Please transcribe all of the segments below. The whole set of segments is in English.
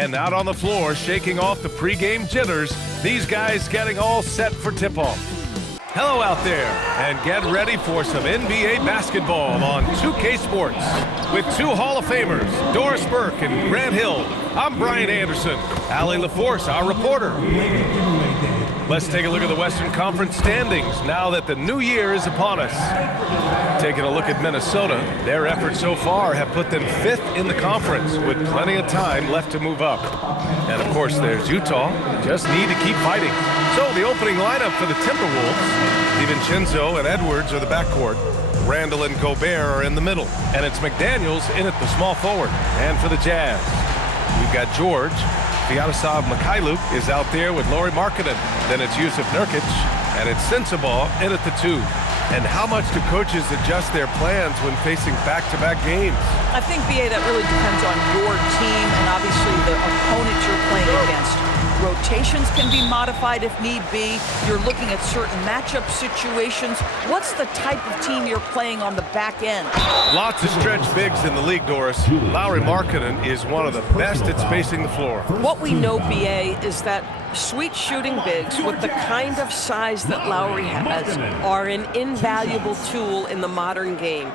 And out on the floor, shaking off the pregame jitters, these guys getting all set for tip-off. Hello out there, and get ready for some NBA basketball on 2K Sports. With two Hall of Famers, Doris Burke and Grant Hill, I'm Brian Anderson. Allie LaForce, our reporter. Let's take a look at the Western Conference standings now that the new year is upon us. Taking a look at Minnesota, their efforts so far have put them 5th in the conference with plenty of time left to move up. And of course, there's Utah. Just need to keep fighting. So the opening lineup for the Timberwolves, DiVincenzo and Edwards are the backcourt. Randall and Gobert are in the middle. And it's McDaniels in at the small forward. And for the Jazz, we've got George. Vyacheslav Mikhailuk is out there with Lauri Markkanen. Then it's Jusuf Nurkic, and it's Sensabaugh in at the 2. And how much do coaches adjust their plans when facing back-to-back games? I think, B.A., that really depends on your team and obviously the opponent you're playing against. Rotations can be modified if need be. You're looking at certain matchup situations. What's the type of team you're playing on the back end? Lots of stretch bigs in the league, Doris. Lauri Markkanen is one of the best at spacing the floor. What we know, B.A., is that sweet shooting bigs with the kind of size that Lauri has are an invaluable tool in the modern game.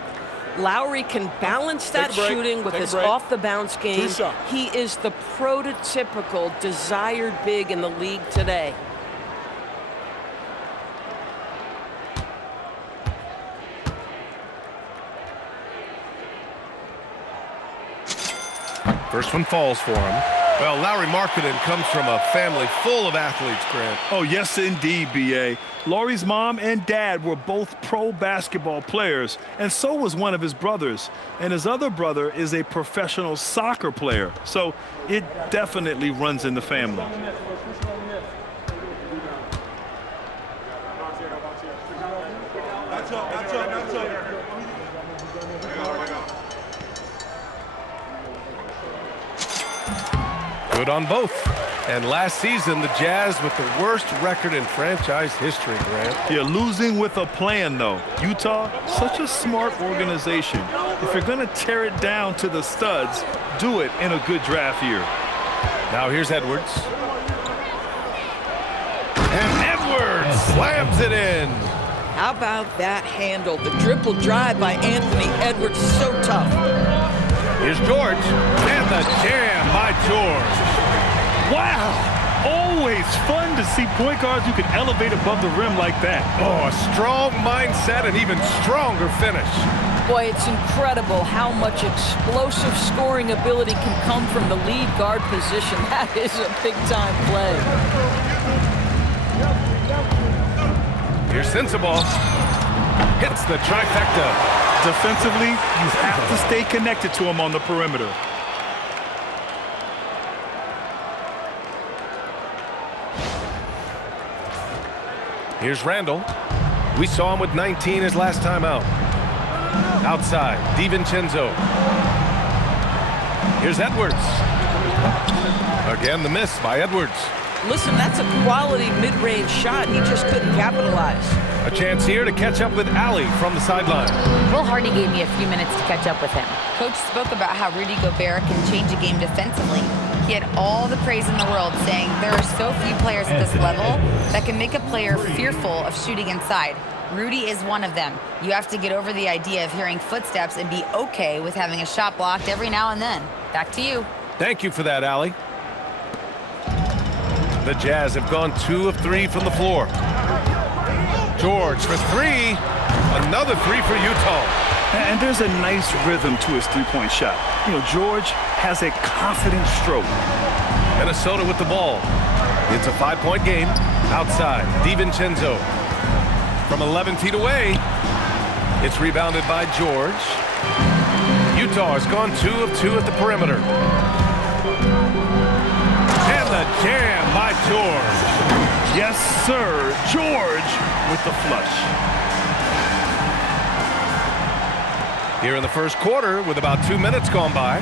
Lauri can balance that shooting with his off-the-bounce game. He is the prototypical desired big in the league today. First one falls for him. Well, Lauri Markkanen comes from a family full of athletes, Grant. Oh, yes, indeed, B.A. Lauri's mom and dad were both pro basketball players, and so was one of his brothers. And his other brother is a professional soccer player, so it definitely runs in the family. Good on both. And last season, the Jazz with the worst record in franchise history, Grant. Yeah, losing with a plan, though. Utah, such a smart organization. If you're going to tear it down to the studs, do it in a good draft year. Now here's Edwards. And Edwards slams it in. How about that handle? The dribble drive by Anthony Edwards is so tough. Here's George, and the jam by George. Wow! Always fun to see point guards who can elevate above the rim like that. Oh, a strong mindset and even stronger finish. Boy, it's incredible how much explosive scoring ability can come from the lead guard position. That is a big-time play. Here's Sensabaugh. Hits the trifecta. Defensively, you have to stay connected to him on the perimeter. Here's Randall. We saw him with 19 his last time out. Outside, DiVincenzo. Here's Edwards. Again, the miss by Edwards. Listen, that's a quality mid-range shot. He just couldn't capitalize. A chance here to catch up with Allie from the sideline. Will Hardy gave me a few minutes to catch up with him. Coach spoke about how Rudy Gobert can change a game defensively. He had all the praise in the world, saying there are so few players at this level that can make a player fearful of shooting inside. Rudy is one of them. You have to get over the idea of hearing footsteps and be okay with having a shot blocked every now and then. Back to you. Thank you for that, Allie. The Jazz have gone 2 of 3 from the floor. George for 3. Another 3 for Utah. And there's a nice rhythm to his three-point shot. You know, George has a confident stroke. Minnesota with the ball. It's a 5-point game. Outside, DiVincenzo. From 11 feet away, it's rebounded by George. Utah has gone 2 of 2 at the perimeter. And the jam by George. Yes, sir. George with the flush. Here in the first quarter with about 2 minutes gone by.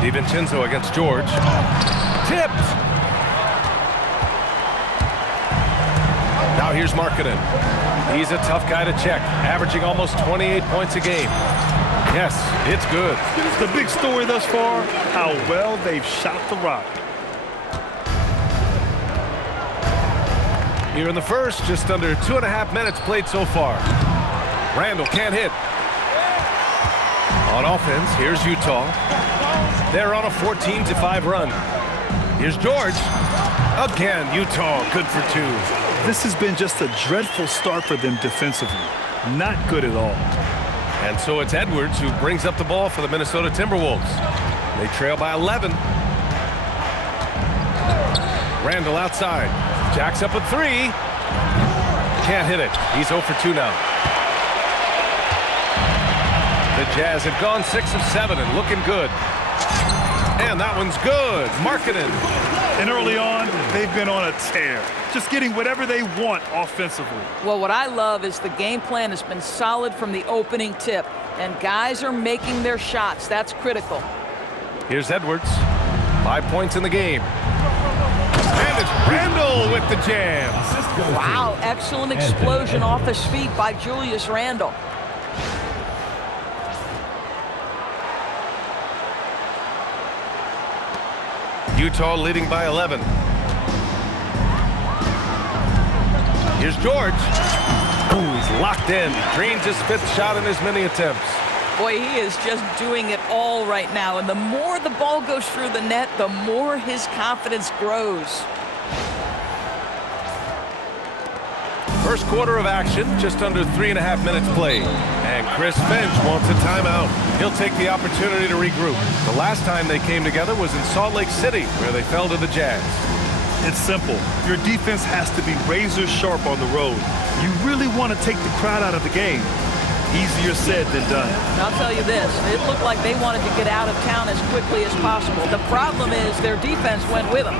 DiVincenzo against George. Tipped. Now here's Markkanen. He's a tough guy to check, averaging almost 28 points a game. Yes, it's good. The big story thus far, how well they've shot the rock. Here in the first, just under 2.5 minutes played so far. Randall can't hit. On offense, here's Utah. They're on a 14-5 run. Here's George. Again, Utah good for 2. This has been just a dreadful start for them defensively. Not good at all. And so it's Edwards who brings up the ball for the Minnesota Timberwolves. They trail by 11. Randall outside. Jacks up a 3. Can't hit it. He's 0 for 2 now. The Jazz have gone 6 of 7 and looking good. And that one's good. Markkanen. And early on, they've been on a tear. Just getting whatever they want offensively. Well, what I love is the game plan has been solid from the opening tip. And guys are making their shots. That's critical. Here's Edwards. 5 points in the game. And it's Randall with the jam. Wow, excellent explosion off his feet by Julius Randle. Utah leading by 11. Here's George. Oh, he's locked in. Drains his 5th shot in as many attempts. Boy, he is just doing it all right now. And the more the ball goes through the net, the more his confidence grows. First quarter of action, just under 3.5 minutes played. And Chris Finch wants a timeout. He'll take the opportunity to regroup. The last time they came together was in Salt Lake City, where they fell to the Jazz. It's simple. Your defense has to be razor sharp on the road. You really want to take the crowd out of the game. Easier said than done. And I'll tell you this, it looked like they wanted to get out of town as quickly as possible. The problem is their defense went with them.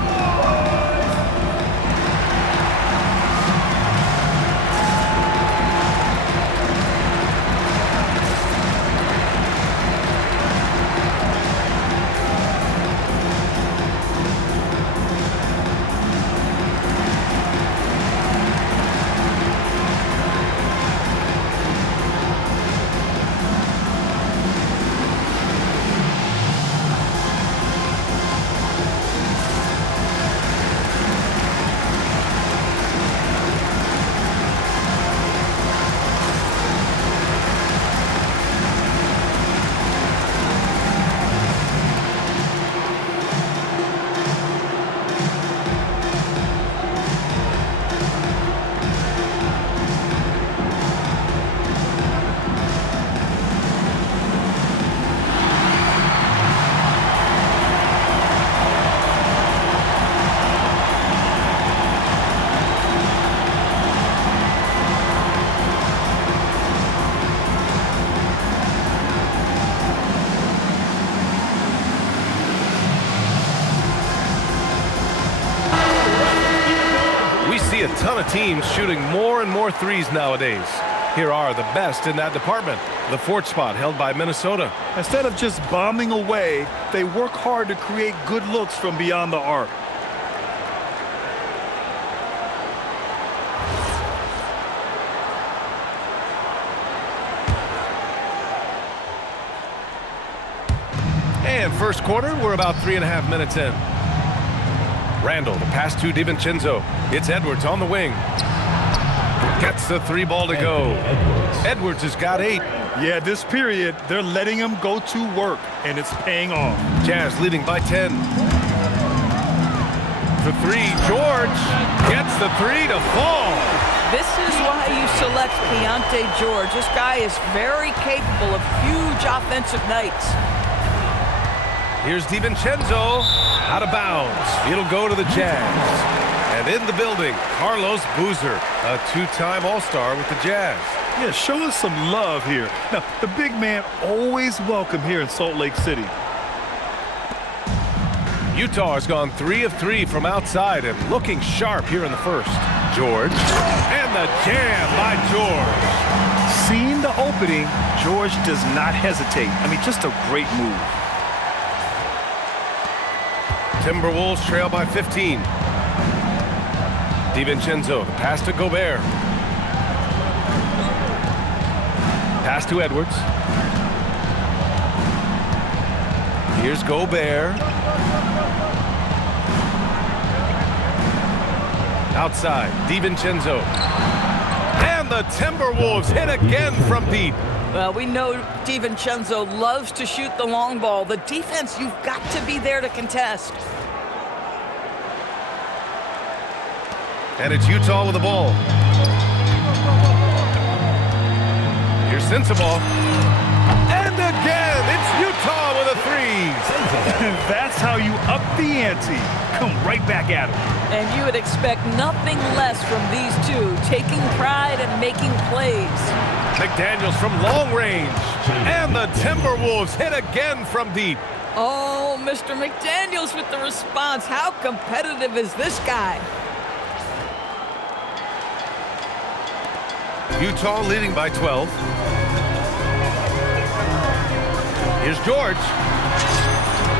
A ton of teams shooting more and more threes nowadays. Here are the best in that department. The 4th spot held by Minnesota. Instead of just bombing away, they work hard to create good looks from beyond the arc. And first quarter, we're about 3.5 minutes in. Randall, the pass to DiVincenzo. It's Edwards on the wing. Gets the 3 ball to go. Edwards has got 8. Yeah, this period, they're letting him go to work, and it's paying off. Jazz leading by 10. For 3, George gets the 3 to fall. This is why you select Keontae George. This guy is very capable of huge offensive nights. Here's DiVincenzo, out of bounds. It'll go to the Jazz. And in the building, Carlos Boozer, a 2-time All-Star with the Jazz. Yeah, show us some love here. Now, the big man always welcome here in Salt Lake City. Utah has gone 3 of 3 from outside and looking sharp here in the first. George, and the jam by George. Seeing the opening, George does not hesitate. I mean, just a great move. Timberwolves trail by 15. DiVincenzo, the pass to Gobert. Pass to Edwards. Here's Gobert. Outside, DiVincenzo. And the Timberwolves hit again from deep. Well, we know DiVincenzo loves to shoot the long ball. The defense, you've got to be there to contest. And it's Utah with the ball. Here's Sensabaugh. And again, it's Utah with a three. That's how you up the ante. Come right back at him. And you would expect nothing less from these two, taking pride and making plays. McDaniels from long range. And the Timberwolves hit again from deep. Oh, Mr. McDaniels with the response. How competitive is this guy? Utah leading by 12. Here's George.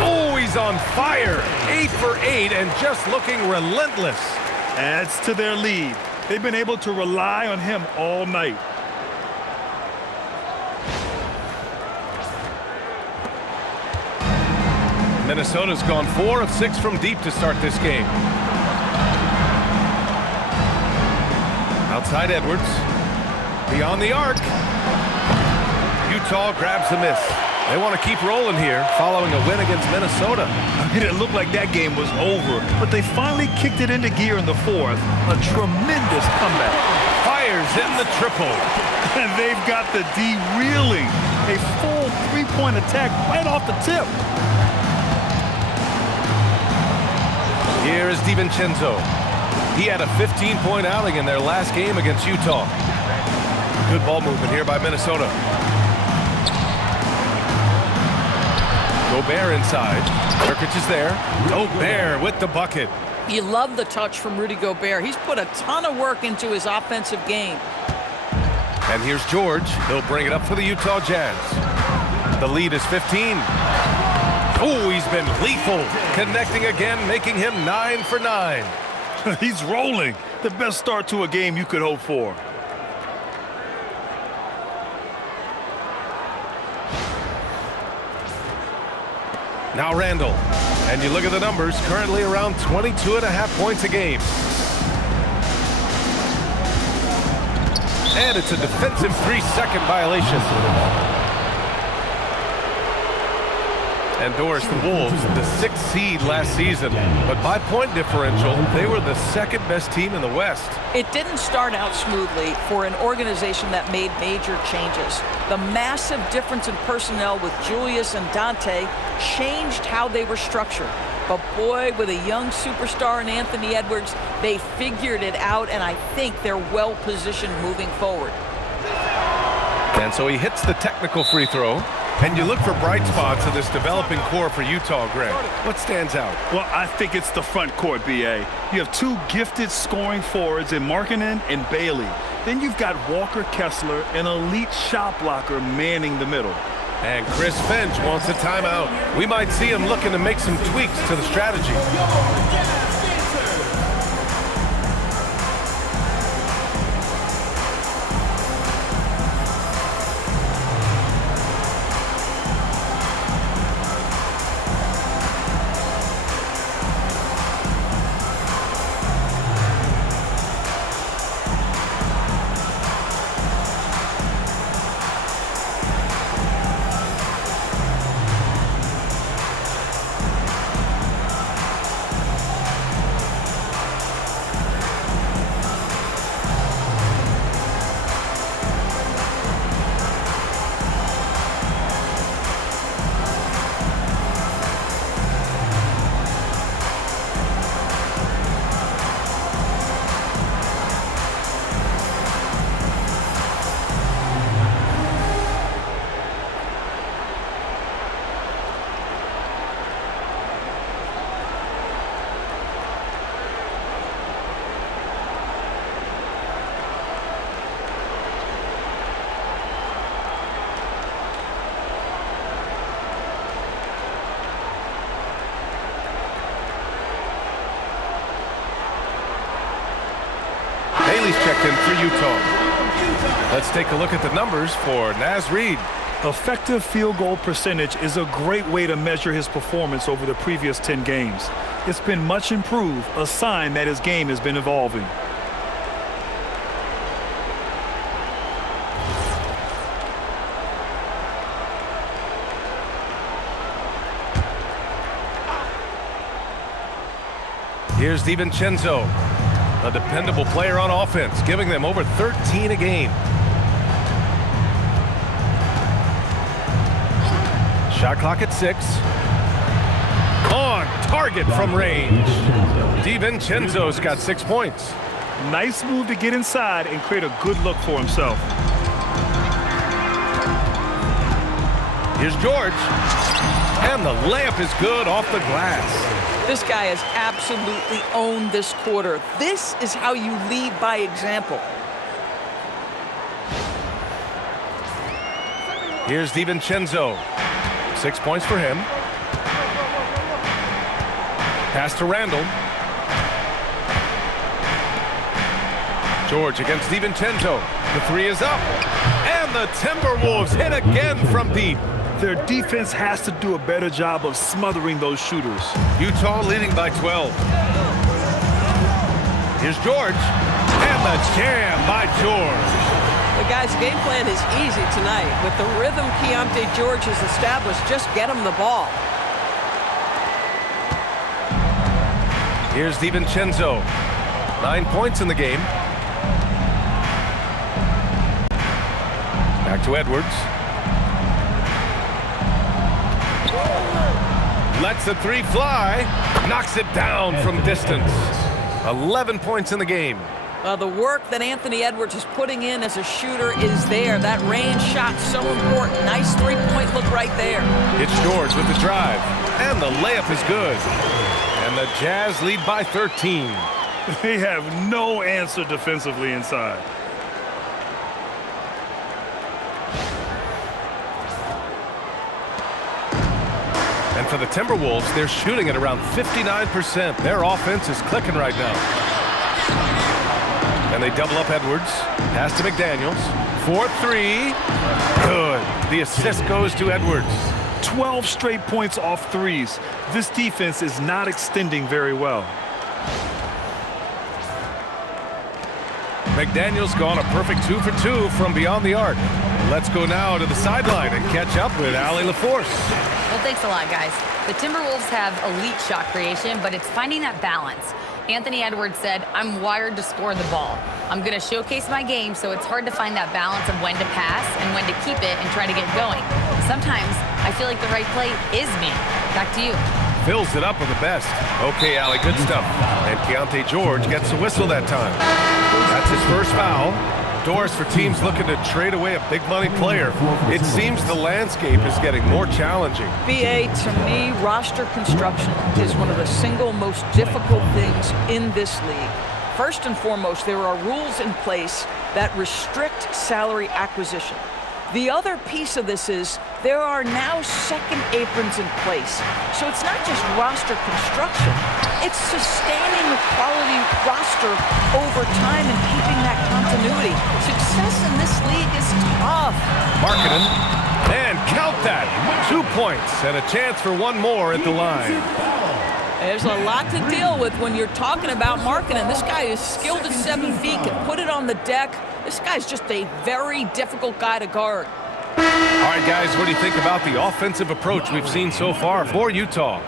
Oh, he's on fire. 8 for 8 and just looking relentless. Adds to their lead. They've been able to rely on him all night. Minnesota's gone 4 of 6 from deep to start this game. Outside Edwards. Beyond the arc. Utah grabs the miss. They want to keep rolling here following a win against Minnesota. It looked like that game was over, but they finally kicked it into gear in the fourth. A tremendous comeback. Fires in the triple. And they've got the D reeling. A full three-point attack right off the tip. Here is DiVincenzo. He had a 15-point outing in their last game against Utah. Good ball movement here by Minnesota. Gobert inside. Nurkic is there. Gobert with the bucket. You love the touch from Rudy Gobert. He's put a ton of work into his offensive game. And here's George. He'll bring it up for the Utah Jazz. The lead is 15. Oh, he's been lethal. Connecting again, making him 9 for 9. He's rolling. The best start to a game you could hope for. Now Randall. And you look at the numbers, currently around 22.5 points a game. And it's a defensive 3-second violation. And Doris, the Wolves, the 6th seed last season. But by point differential, they were the second best team in the West. It didn't start out smoothly for an organization that made major changes. The massive difference in personnel with Julius and Dante changed how they were structured. But boy, with a young superstar in Anthony Edwards, they figured it out, and I think they're well positioned moving forward. And so he hits the technical free throw. And you look for bright spots in this developing core for Utah, Greg. What stands out? Well, I think it's the front court, B.A. You have two gifted scoring forwards in Markkanen and Bailey. Then you've got Walker Kessler, an elite shot blocker, manning the middle. And Chris Finch wants a timeout. We might see him looking to make some tweaks to the strategy. Bailey's checked in for Utah. Let's take a look at the numbers for Naz Reid. Effective field goal percentage is a great way to measure his performance over the previous 10 games. It's been much improved, a sign that his game has been evolving. Here's DiVincenzo, a dependable player on offense, giving them over 13 a game. Shot clock at 6. On target from range. DiVincenzo's got 6 points. Nice move to get inside and create a good look for himself. Here's George. And the layup is good off the glass. This guy has absolutely owned this quarter. This is how you lead by example. Here's DiVincenzo. 6 points for him. Pass to Randall. George against DiVincenzo. The 3 is up. And the Timberwolves hit again from deep. Their defense has to do a better job of smothering those shooters. Utah leading by 12. Here's George. And the jam by George. The guy's game plan is easy tonight. With the rhythm Keontae George has established, just get him the ball. Here's DiVincenzo. 9 points in the game. Back to Edwards. Lets the 3 fly. Knocks it down from distance. 11 points in the game. The work that Anthony Edwards is putting in as a shooter is there. That range shot so important. Nice three-point look right there. It's George with the drive. And the layup is good. And the Jazz lead by 13. They have no answer defensively inside. And for the Timberwolves, they're shooting at around 59%. Their offense is clicking right now. And they double up Edwards. Pass to McDaniels. 4-3. Good. The assist goes to Edwards. 12 straight points off threes. This defense is not extending very well. McDaniels gone a perfect 2 for 2 from beyond the arc. Let's go now to the sideline and catch up with Allie LaForce. Well, thanks a lot, guys. The Timberwolves have elite shot creation, but it's finding that balance. Anthony Edwards said, "I'm wired to score the ball. I'm going to showcase my game, so it's hard to find that balance of when to pass and when to keep it and try to get going. Sometimes I feel like the right play is me." Back to you. Fills it up with the best. Okay, Allie, good stuff. And Keontae George gets a whistle that time. That's his first foul. Doors for teams looking to trade away a big-money player. It seems the landscape is getting more challenging. BA, to me, roster construction is one of the single most difficult things in this league. First and foremost, there are rules in place that restrict salary acquisition. The other piece of this is there are now second aprons in place. So it's not just roster construction. It's sustaining a quality roster over time and keeping that continuity. Success in this league is tough. Markkanen, and count that. 2 points and a chance for one more at the line. There's a lot to deal with when you're talking about Markkanen. This guy is skilled at 7 feet, can put it on the deck. This guy's just a very difficult guy to guard. All right, guys, what do you think about the offensive approach we've seen so far for Utah?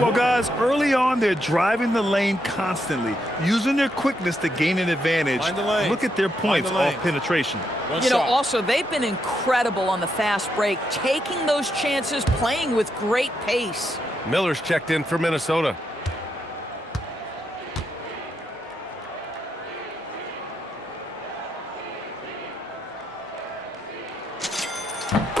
Well, guys, early on, they're driving the lane constantly, using their quickness to gain an advantage. Look at their points off penetration. Also, they've been incredible on the fast break, taking those chances, playing with great pace. Miller's checked in for Minnesota.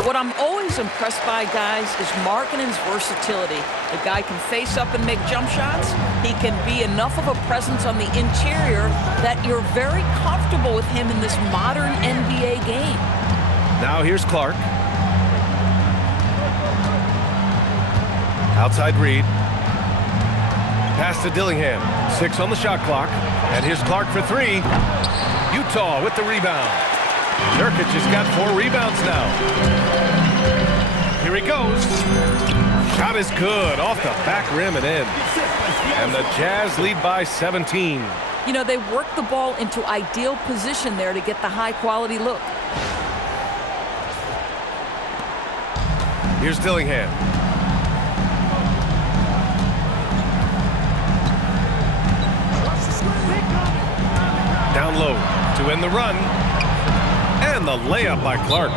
What I'm always impressed by, guys, is Markkanen's versatility. The guy can face up and make jump shots. He can be enough of a presence on the interior that you're very comfortable with him in this modern NBA game. Now here's Clark. Outside Reed. Pass to Dillingham. 6 on the shot clock. And here's Clark for 3. Utah with the rebound. Nurkic has got 4 rebounds now. Here he goes. Shot is good, off the back rim and in. And the Jazz lead by 17. You know, they work the ball into ideal position there to get the high-quality look. Here's Dillingham. Down low to end the run. And the layup by Clark.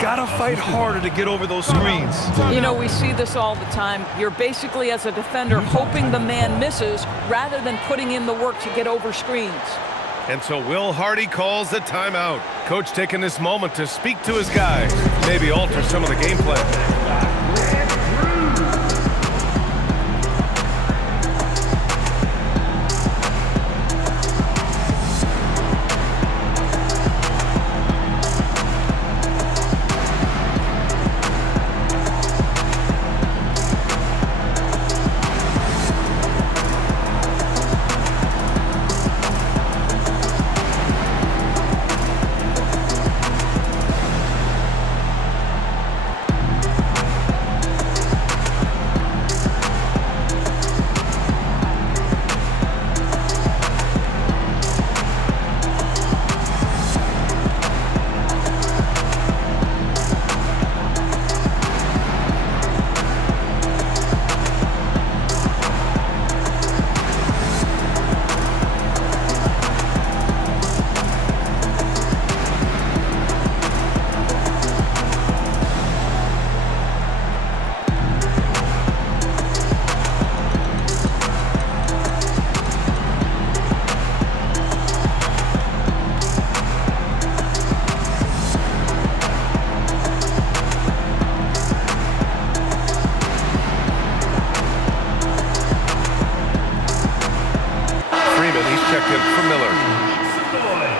Gotta fight harder to get over those screens. You know, we see this all the time. You're basically, as a defender, hoping the man misses rather than putting in the work to get over screens. And so Will Hardy calls the timeout. Coach taking this moment to speak to his guys. Maybe alter some of the game plan.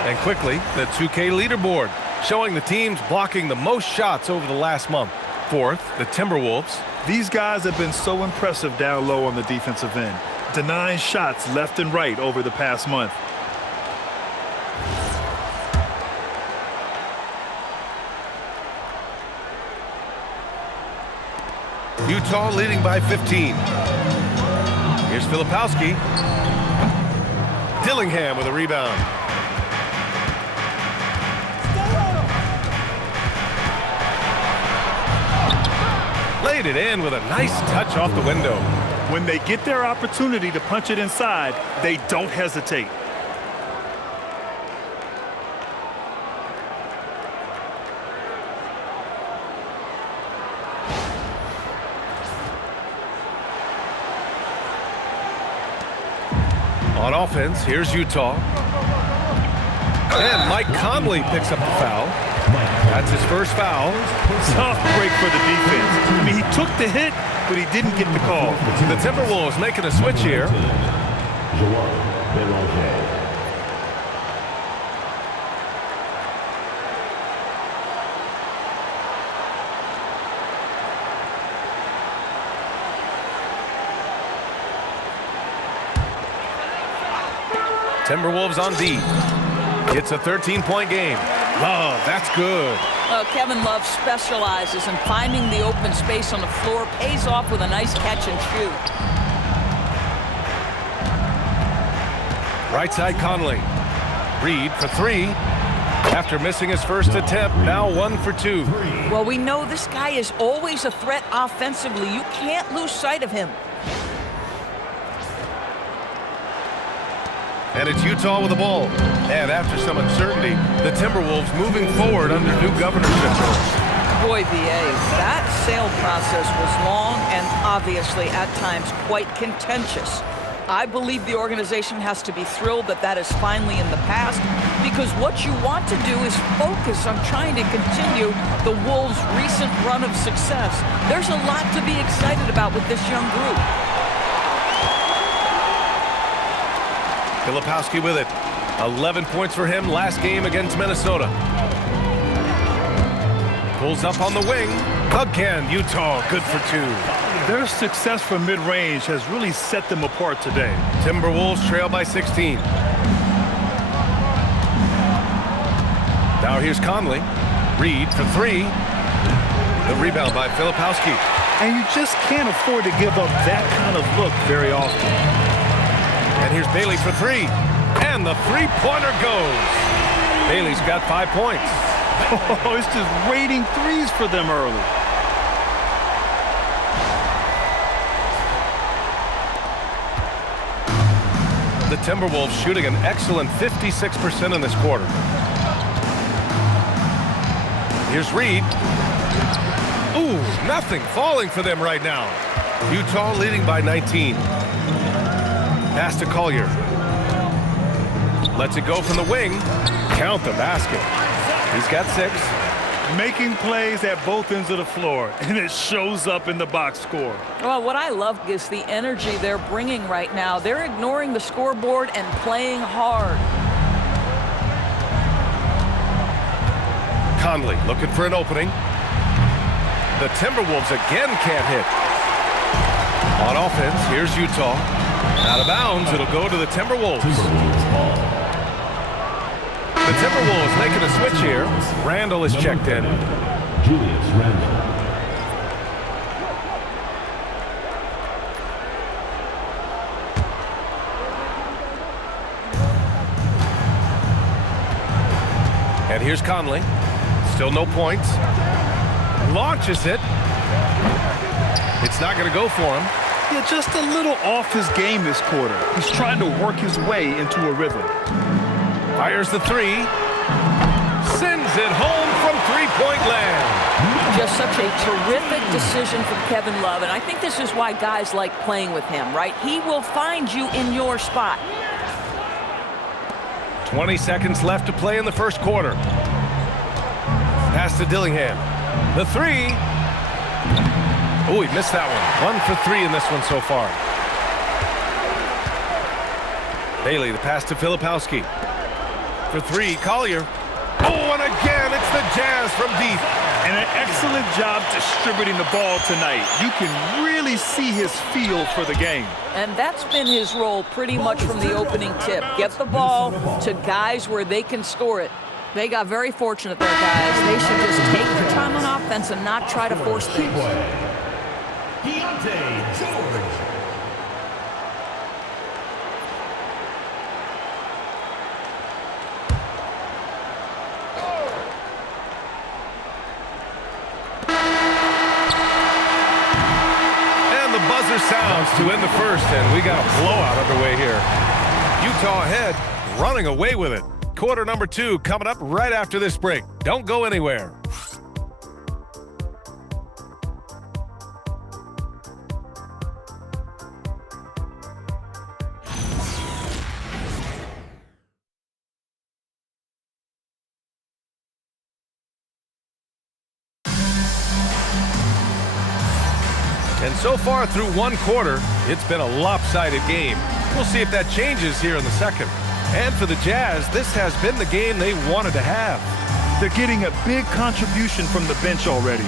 And quickly, the 2K leaderboard, showing the teams blocking the most shots over the last month. Fourth, the Timberwolves. These guys have been so impressive down low on the defensive end, denying shots left and right over the past month. Utah leading by 15. Here's Filipowski. Dillingham with a rebound. Laid it in with a nice touch off the window. When they get their opportunity to punch it inside, they don't hesitate. On offense, here's Utah. And Mike Conley picks up the foul. That's his first foul. Tough break for the defense. I mean, he took the hit, but he didn't get the call. The Timberwolves making a switch here. Timberwolves on D. It's a 13-point game. Love, that's good. Kevin Love specializes in finding the open space on the floor, pays off with a nice catch and shoot. Right side Conley. Reed for three. After missing his first attempt, now 1 for 2. Well, we know this guy is always a threat offensively. You can't lose sight of him. And it's Utah with the ball. And after some uncertainty, the Timberwolves moving forward under new governorship rules. Boy, B.A., that sale process was long and obviously at times quite contentious. I believe the organization has to be thrilled that that is finally in the past, because what you want to do is focus on trying to continue the Wolves' recent run of success. There's a lot to be excited about with this young group. Filipowski with it. 11 points for him last game against Minnesota. Pulls up on the wing. Again, Utah good for 2. Their success from mid-range has really set them apart today. Timberwolves trail by 16. Now here's Conley. Reed for 3. The rebound by Filipowski. And you just can't afford to give up that kind of look very often. And here's Bailey for three. And the three-pointer goes. Bailey's got 5 points. Oh, it's just raining threes for them early. The Timberwolves shooting an excellent 56% in this quarter. Here's Reed. Ooh, nothing falling for them right now. Utah leading by 19. Pass to Collier. Lets it go from the wing. Count the basket. He's got 6. Making plays at both ends of the floor, and it shows up in the box score. Well, what I love is the energy they're bringing right now. They're ignoring the scoreboard and playing hard. Conley looking for an opening. The Timberwolves again can't hit. On offense, here's Utah. Out of bounds, it'll go to the Timberwolves. The Timberwolves making a switch here. Randall is checked in. Julius Randall. And here's Conley. Still no points. Launches it. It's not going to go for him. Yeah, just a little off his game this quarter. He's trying to work his way into a rhythm. Fires the three. Sends it home from three-point land. Just such a terrific decision from Kevin Love, and I think this is why guys like playing with him, right? He will find you in your spot. 20 seconds left to play in the first quarter. Pass to Dillingham. The three. Oh, he missed that one. 1 for 3 in this one so far. Bailey, the pass to Filipowski. For 3, Collier. Oh, and again, it's the Jazz from deep. And an excellent job distributing the ball tonight. You can really see his feel for the game. And that's been his role pretty much from the opening tip. Get the ball to guys where they can score it. They got very fortunate there, guys. They should just take their time on offense and not try to force things. Sounds to end the first, and we got a blowout underway here. Utah ahead, running away with it. Quarter number 2 coming up right after this break. Don't go anywhere. And so far through one quarter, it's been a lopsided game. We'll see if that changes here in the second. And for the Jazz, this has been the game they wanted to have. They're getting a big contribution from the bench already.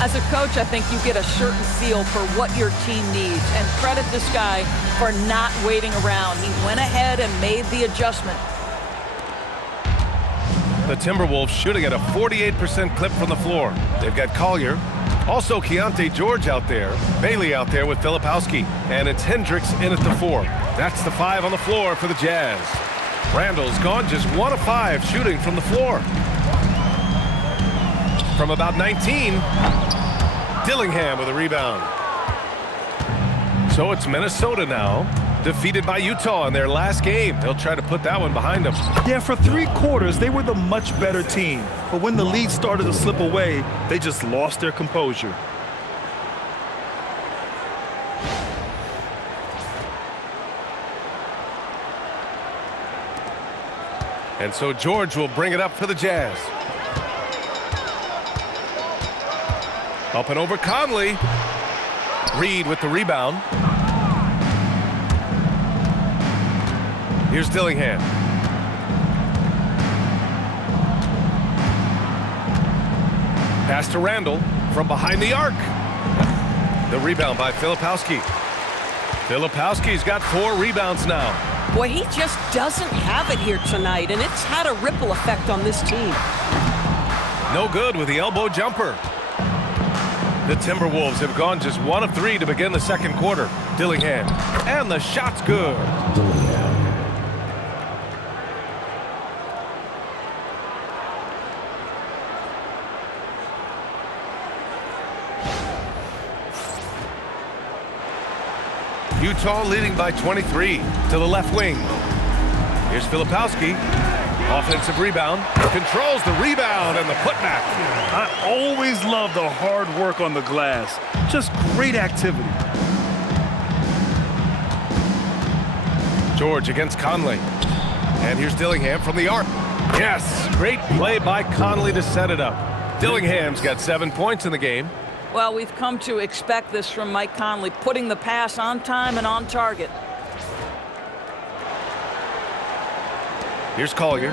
As a coach, I think you get a certain feel for what your team needs. And credit this guy for not waiting around. He went ahead and made the adjustment. The Timberwolves shooting at a 48% clip from the floor. They've got Collier. Also, Keontae George out there. Bailey out there with Filipowski. And it's Hendricks in at the 4. That's the 5 on the floor for the Jazz. Randall's gone just 1 of 5 shooting from the floor. From about 19, Dillingham with a rebound. So it's Minnesota now, defeated by Utah in their last game. They'll try to put that one behind them. Yeah, for 3 quarters, they were the much better team. But when the lead started to slip away, they just lost their composure. And so George will bring it up for the Jazz. Up and over Conley. Reed with the rebound. Here's Dillingham. Pass to Randall from behind the arc. The rebound by Filipowski. Filipowski's got 4 rebounds now. Boy, he just doesn't have it here tonight, and it's had a ripple effect on this team. No good with the elbow jumper. The Timberwolves have gone just 1 of 3 to begin the second quarter. Dillingham, and the shot's good. Utah leading by 23 to the left wing. Here's Filipowski. Offensive rebound. Controls the rebound and the putback. I always love the hard work on the glass. Just great activity. George against Conley. And here's Dillingham from the arc. Yes, great play by Conley to set it up. Dillingham's got 7 points in the game. Well, we've come to expect this from Mike Conley, putting the pass on time and on target. Here's Collier.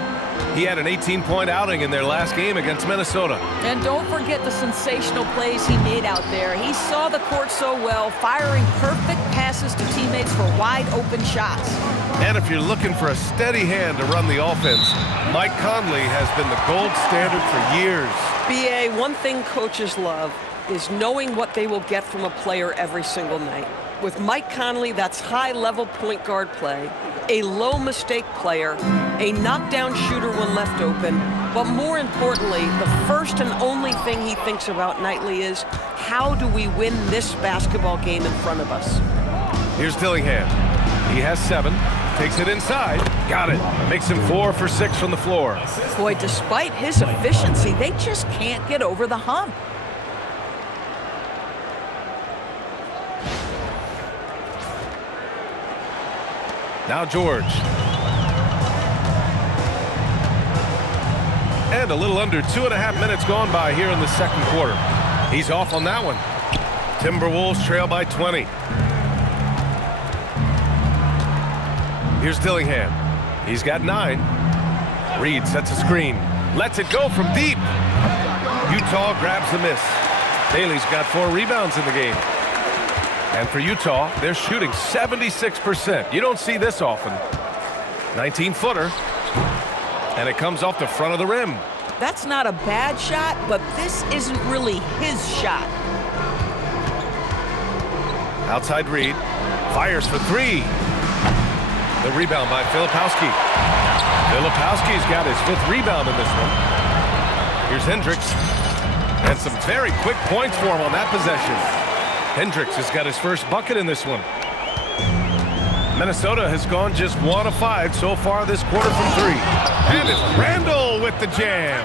He had an 18-point outing in their last game against Minnesota. And don't forget the sensational plays he made out there. He saw the court so well, firing perfect passes to teammates for wide-open shots. And if you're looking for a steady hand to run the offense, Mike Conley has been the gold standard for years. BA, one thing coaches love is knowing what they will get from a player every single night. With Mike Conley, that's high-level point guard play, a low-mistake player, a knockdown shooter when left open, but more importantly, the first and only thing he thinks about nightly is, how do we win this basketball game in front of us? Here's Dillingham. He has 7, takes it inside, got it. Makes him 4 for 6 from the floor. Boy, despite his efficiency, they just can't get over the hump. Now George. And a little under 2.5 minutes gone by here in the second quarter. He's off on that one. Timberwolves trail by 20. Here's Dillingham. He's got 9. Reed sets a screen. Lets it go from deep. Utah grabs the miss. Bailey's got 4 rebounds in the game. And for Utah, they're shooting 76%. You don't see this often. 19-footer. And it comes off the front of the rim. That's not a bad shot, but this isn't really his shot. Outside Reed. Fires for 3. The rebound by Filipowski. Filipowski's got his 5th rebound in this one. Here's Hendricks. And some very quick points for him on that possession. Hendricks has got his first bucket in this one. Minnesota has gone just 1 of 5 so far this quarter from 3. And it's Randall with the jam.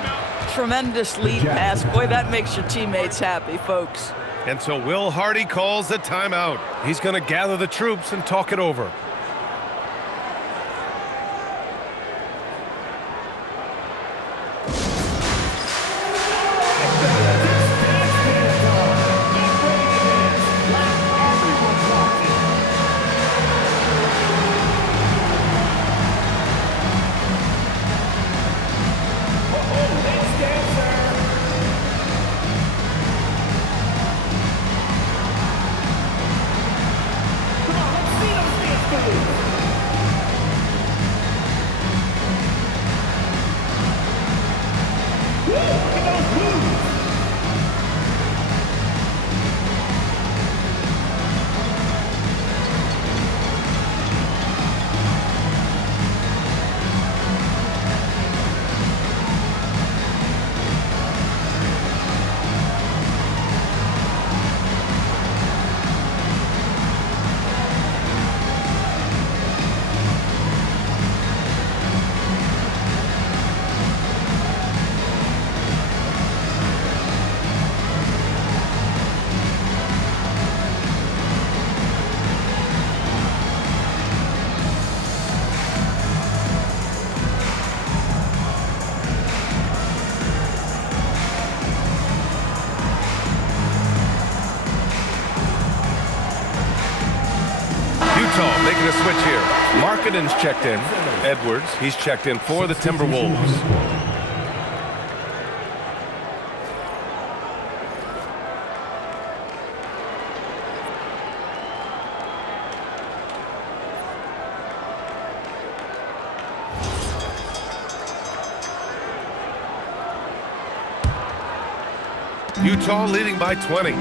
Tremendous lead pass. Boy, that makes your teammates happy, folks. And so Will Hardy calls the timeout. He's going to gather the troops and talk it over. Making a switch here. Markkanen's checked in. Edwards, he's checked in for the Timberwolves. Utah leading by 20.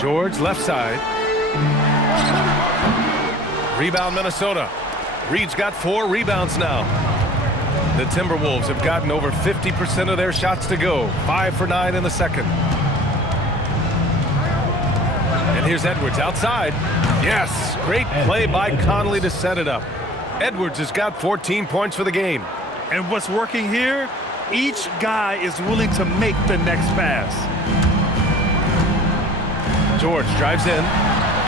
George left side. Rebound Minnesota. Reed's got 4 rebounds now. The Timberwolves have gotten over 50% of their shots to go. 5 for 9 in the second. And here's Edwards outside. Yes, great play by Conley to set it up. Edwards has got 14 points for the game. And what's working here? Each guy is willing to make the next pass. George drives in,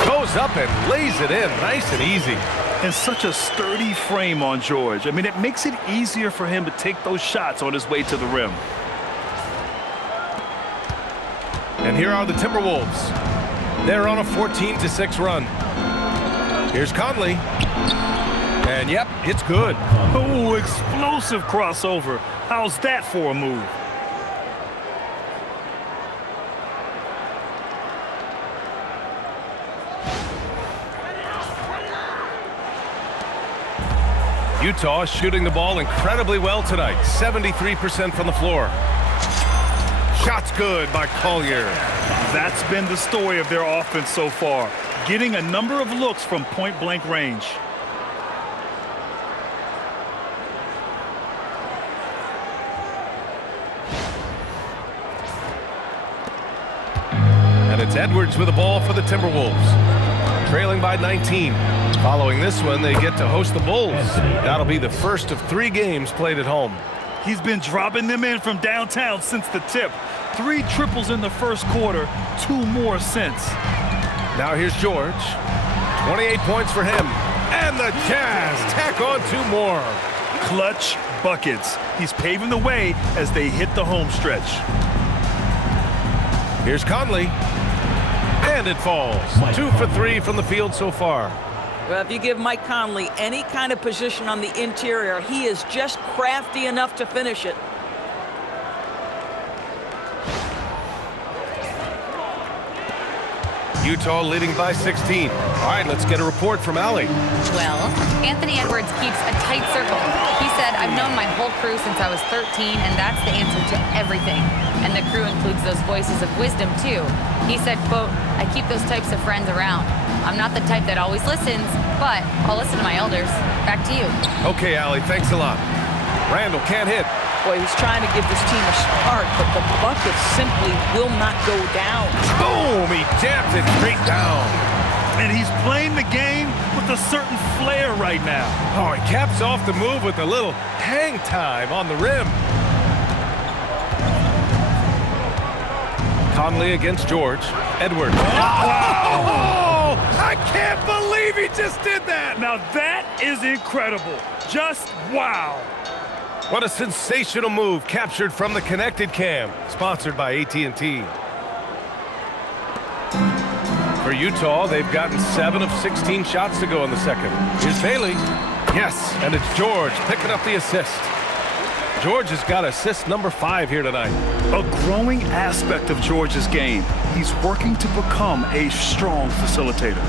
goes up and lays it in, nice and easy. And such a sturdy frame on George. I mean, it makes it easier for him to take those shots on his way to the rim. And here are the Timberwolves. They're on a 14-6 run. Here's Conley. And yep, it's good. Oh, explosive crossover. How's that for a move? Utah is shooting the ball incredibly well tonight. 73% from the floor. Shot's good by Collier. That's been the story of their offense so far. Getting a number of looks from point-blank range. And it's Edwards with the ball for the Timberwolves. Trailing by 19. Following this one, they get to host the Bulls. That'll be the first of 3 games played at home. He's been dropping them in from downtown since the tip. 3 triples in the first quarter, 2 more since. Now here's George. 28 points for him. And the Jazz tack on 2 more. Clutch buckets. He's paving the way as they hit the home stretch. Here's Conley. And it falls. 2 for 3 from the field so far. Well, if you give Mike Conley any kind of position on the interior, he is just crafty enough to finish it. Utah leading by 16. All right, let's get a report from Allie. Well, Anthony Edwards keeps a tight circle. He said, I've known my whole crew since I was 13, and that's the answer to everything. And the crew includes those voices of wisdom, too. He said, quote, I keep those types of friends around. I'm not the type that always listens, but I'll listen to my elders. Back to you. Okay, Allie, thanks a lot. Randall can't hit. Boy, he's trying to give this team a spark, but the bucket simply will not go down. Boom! He jams it straight down. And he's playing the game with a certain flair right now. Oh, he caps off the move with a little hang time on the rim. Conley against George. Edwards. Oh, I can't believe he just did that. Now that is incredible. Just wow. What a sensational move captured from the Connected Cam, sponsored by AT&T. For Utah, they've gotten 7 of 16 shots to go in the second. Here's Bailey. Yes, and it's George picking up the assist. George has got assist number 5 here tonight. A growing aspect of George's game. He's working to become a strong facilitator.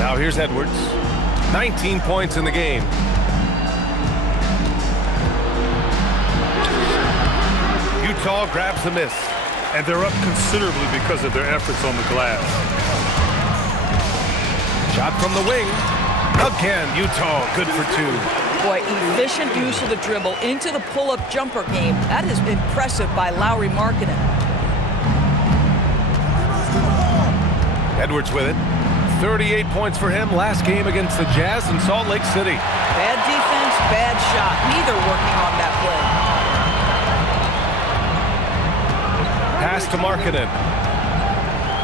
Now here's Edwards. 19 points in the game. Utah grabs the miss. And they're up considerably because of their efforts on the glass. Shot from the wing. Again, Utah good for 2. Boy, efficient use of the dribble into the pull-up jumper game. That is impressive by Lauri Markkanen. Edwards with it. 38 points for him last game against the Jazz in Salt Lake City. Bad defense, bad shot. Neither working on that play. Pass to Markkanen.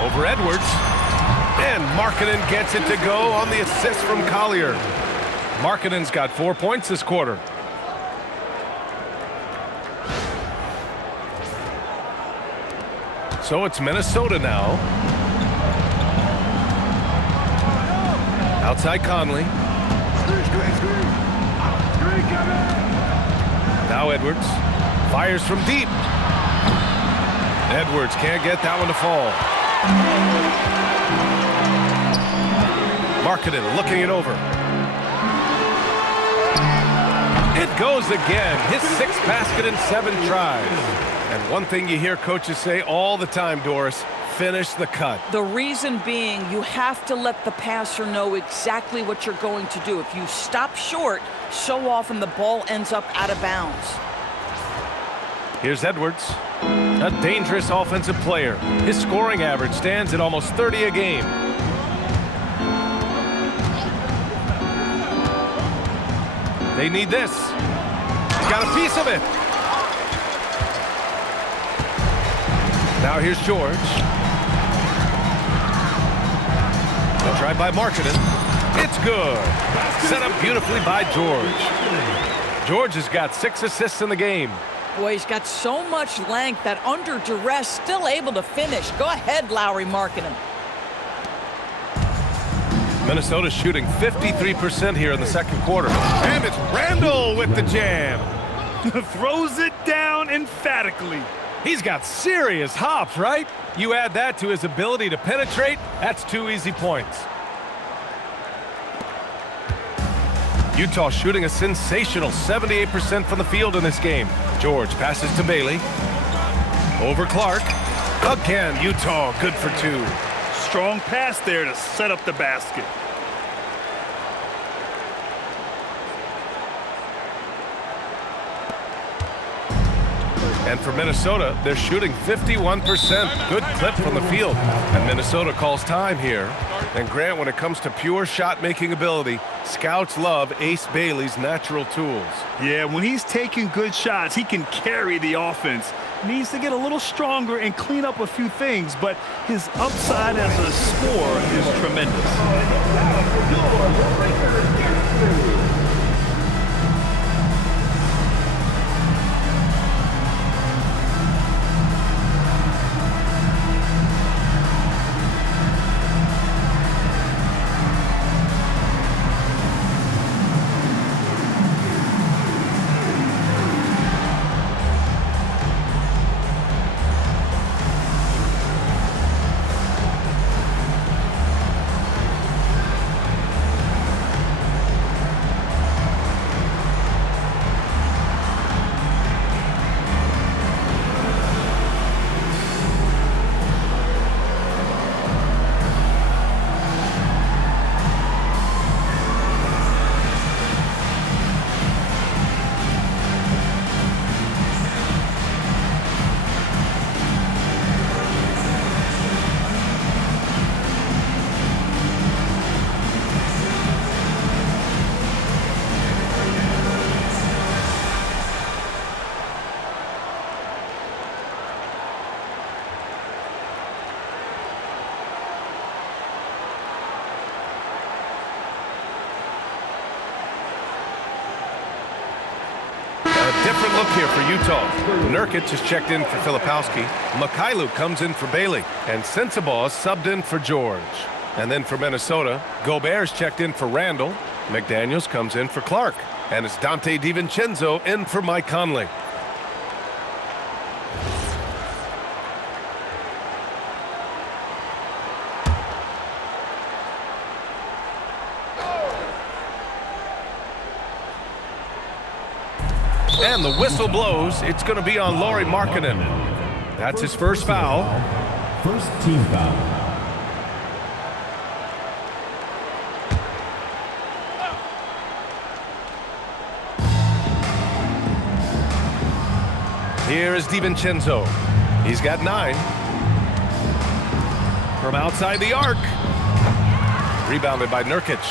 Over Edwards. And Markkanen gets it to go on the assist from Collier. Markkanen's got 4 points this quarter. So it's Minnesota now. Outside Conley. Now Edwards. Fires from deep. Edwards can't get that one to fall. Markkanen looking it over. It goes again. His 6th basket in 7 tries. And one thing you hear coaches say all the time, Doris, finish the cut. The reason being, you have to let the passer know exactly what you're going to do. If you stop short, so often the ball ends up out of bounds. Here's Edwards, a dangerous offensive player. His scoring average stands at almost 30 a game. They need this. Got a piece of it. Now here's George. The drive by Markkanen. It's good. Set up beautifully by George. George has got 6 assists in the game. Boy, he's got so much length that under duress, still able to finish. Go ahead, Lauri Markkanen. Minnesota's shooting 53% here in the 2nd quarter. And it's Randall with the jam. Throws it down emphatically. He's got serious hops, right? You add that to his ability to penetrate, that's 2 easy points. Utah shooting a sensational 78% from the field in this game. George passes to Bailey. Over Clark. Again, Utah good for 2. Strong pass there to set up the basket. And for Minnesota, they're shooting 51%. Good clip from the field. And Minnesota calls time here. And Grant, when it comes to pure shot-making ability, scouts love Ace Bailey's natural tools. Yeah, when he's taking good shots, he can carry the offense. Needs to get a little stronger and clean up a few things, but his upside as a scorer is tremendous. Different look here for Utah. Nurkic is checked in for Filipowski. Mikhailuk comes in for Bailey. And Sensabaugh subbed in for George. And then for Minnesota, Gobert's checked in for Randall. McDaniels comes in for Clark. And it's Dante DiVincenzo in for Mike Conley. And the whistle blows. It's going to be on Lauri Markkanen. That's his first foul. First team foul. Here is DiVincenzo. He's got 9. From outside the arc. Rebounded by Nurkic.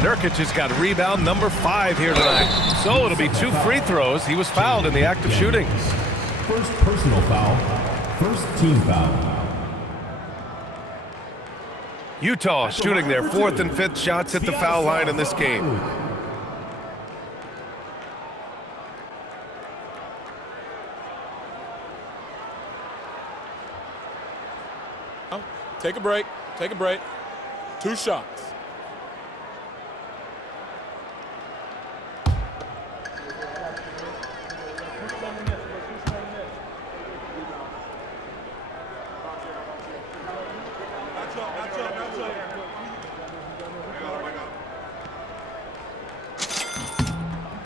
Nurkic has got rebound number 5 here tonight. So it'll be 2 free throws. He was fouled in the act of shooting. First personal foul. First team foul. Utah shooting their 4th and 5th shots at the foul line in this game. Take a break. Take a break. 2 shots.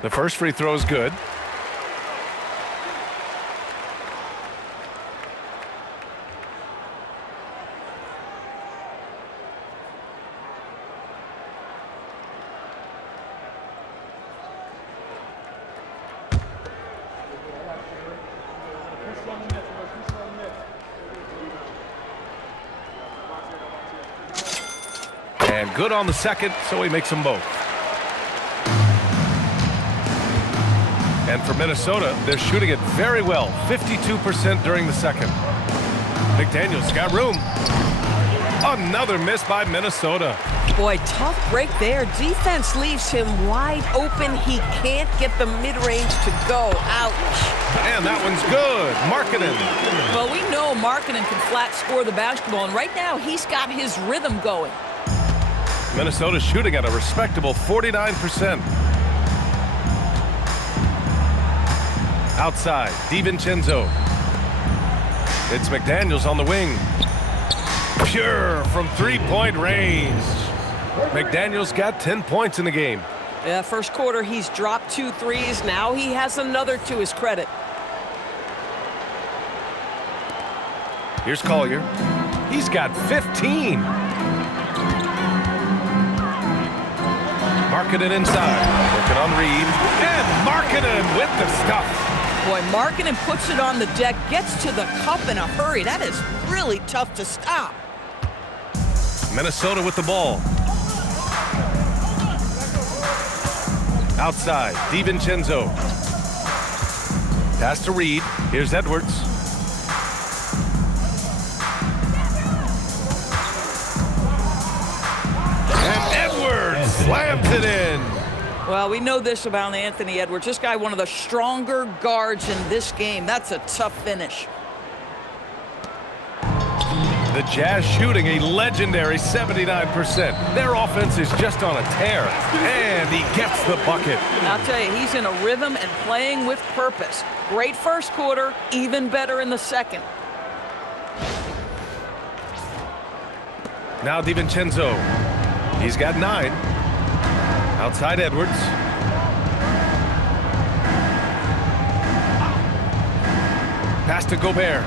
The first free throw is good. And good on the second, so he makes them both. And for Minnesota, they're shooting it very well, 52% during the second. McDaniels got room. Another miss by Minnesota. Boy, tough break there. Defense leaves him wide open. He can't get the mid-range to go. Ouch. And that one's good. Markkanen. Well, we know Markkanen can flat score the basketball, and right now he's got his rhythm going. Minnesota's shooting at a respectable 49%. Outside, DiVincenzo. It's McDaniels on the wing. Pure from three-point range. McDaniels got 10 points in the game. Yeah, first quarter, he's dropped 2 threes. Now he has another to his credit. Here's Collier. He's got 15. Markkanen inside. Working on Reed. And Markkanen with the stuff. Boy, Markkanen puts it on the deck, gets to the cup in a hurry. That is really tough to stop. Minnesota with the ball. Outside, DiVincenzo. Pass to Reed. Here's Edwards. And Edwards slams it in. Well, we know this about Anthony Edwards. This guy, one of the stronger guards in this game. That's a tough finish. The Jazz shooting a legendary 79%. Their offense is just on a tear. And he gets the bucket. I'll tell you, he's in a rhythm and playing with purpose. Great first quarter, even better in the second. Now DiVincenzo. He's got 9. Outside Edwards. Pass to Gobert.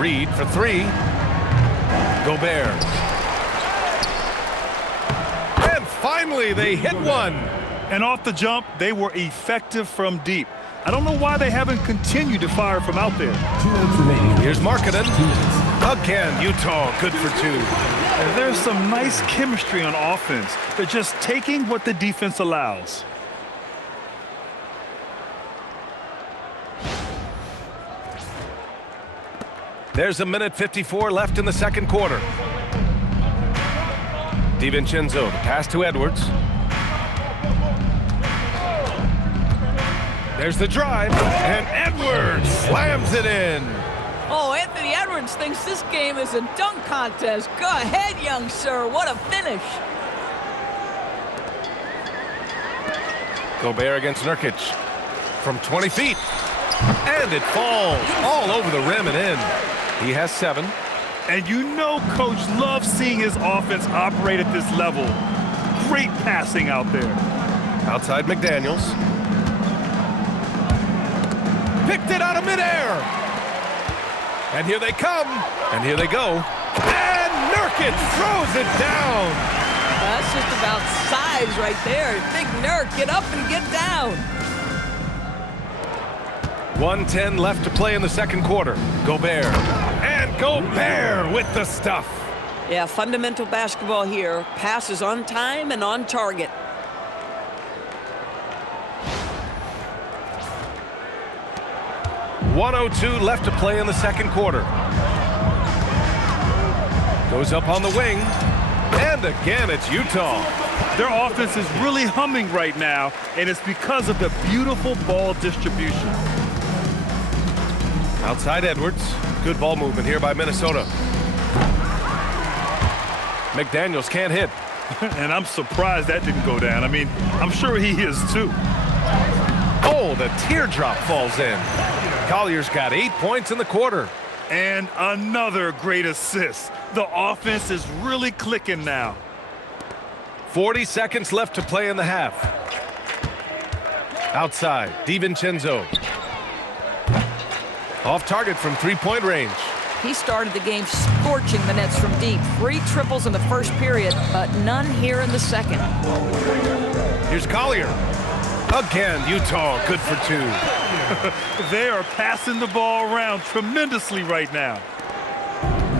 Reed for 3. Gobert. And finally they hit one. And off the jump, they were effective from deep. I don't know why they haven't continued to fire from out there. 2 minutes remaining. Here's Markkanen. Again, Utah good for 2. And there's some nice chemistry on offense. They're just taking what the defense allows. There's 1:54 left in the second quarter. DiVincenzo, the pass to Edwards. There's the drive, and Edwards slams it in. Oh, Anthony Edwards thinks this game is a dunk contest. Go ahead, young sir. What a finish. Gobert against Nurkic from 20 feet. And it falls all over the rim and in. He has 7. And you know Coach loves seeing his offense operate at this level. Great passing out there. Outside McDaniels. Picked it out of midair. And here they come. And here they go. And Nurkic throws it down. That's just about size right there. Big Nurk, get up and get down. 1:10 left to play in the second quarter. Gobert. And Gobert with the stuff. Yeah, fundamental basketball here. Passes on time and on target. .102 left to play in the second quarter. Goes up on the wing. And again, it's Utah. Their offense is really humming right now, and it's because of the beautiful ball distribution. Outside Edwards. Good ball movement here by Minnesota. McDaniels can't hit. And I'm surprised that didn't go down. I mean, I'm sure he is too. Oh, the teardrop falls in. Collier's got 8 points in the quarter. And another great assist. The offense is really clicking now. 40 seconds left to play in the half. Outside, DiVincenzo. Off target from three-point range. He started the game scorching the Nets from deep. 3 triples in the first period, but none here in the second. Here's Collier. Again, Utah good for 2. They are passing the ball around tremendously right now.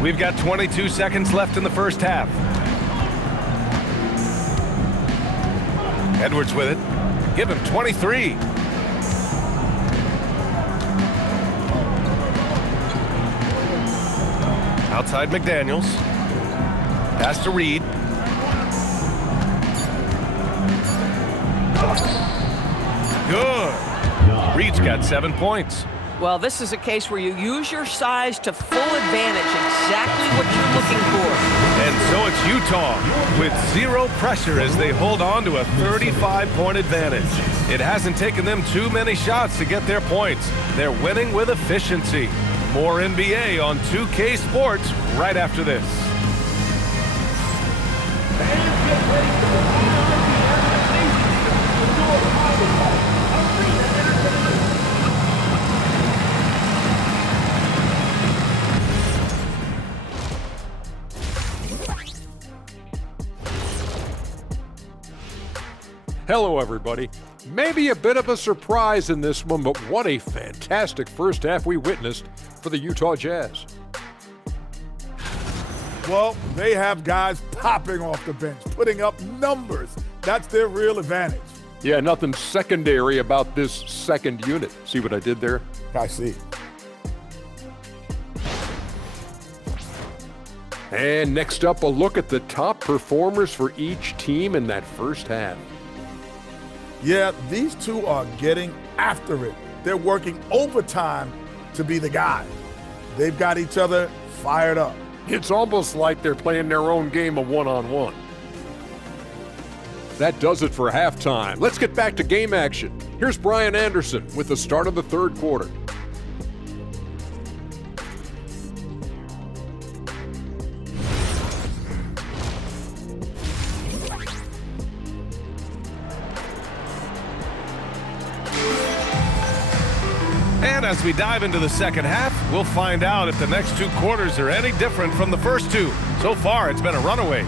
We've got 22 seconds left in the first half. Edwards with it. Give him 23. Outside McDaniels. Pass to Reed. Good. Reed's got 7 points. Well, this is a case where you use your size to full advantage, exactly what you're looking for. And so it's Utah with 0 pressure as they hold on to a 35-point advantage. It hasn't taken them too many shots to get their points. They're winning with efficiency. More NBA on 2K Sports right after this. Hello, everybody. Maybe a bit of a surprise in this one, but what a fantastic first half we witnessed for the Utah Jazz. Well, they have guys popping off the bench, putting up numbers. That's their real advantage. Yeah, nothing secondary about this second unit. See what I did there? I see. And next up, a look at the top performers for each team in that first half. Yeah, these two are getting after it. They're working overtime to be the guy. They've got each other fired up. It's almost like they're playing their own game of one-on-one. That does it for halftime. Let's get back to game action. Here's Brian Anderson with the start of the third quarter. And as we dive into the second half, we'll find out if the next 2 quarters are any different from the first 2. So far, it's been a runaway.